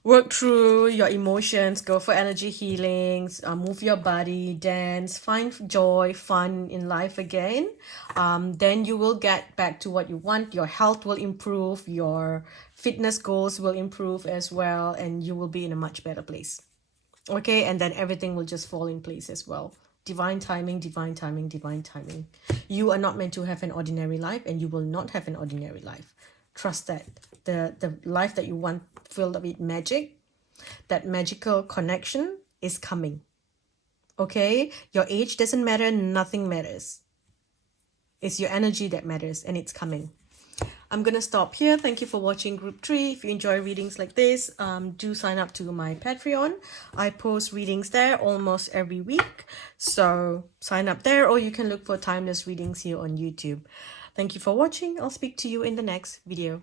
Work through your emotions, go for energy healings, move your body, dance, find joy, fun in life again. Then you will get back to what you want. Your health will improve, your fitness goals will improve as well, and you will be in a much better place. Okay, and then everything will just fall in place as well. Divine timing, divine timing, divine timing. You are not meant to have an ordinary life, and you will not have an ordinary life. Trust that. The life that you want filled with magic, that magical connection is coming. Okay? Your age doesn't matter, nothing matters. It's your energy that matters, and it's coming. I'm going to stop here. Thank you for watching Group 3. If you enjoy readings like this, do sign up to my Patreon. I post readings there almost every week. So sign up there, or you can look for timeless readings here on YouTube. Thank you for watching. I'll speak to you in the next video.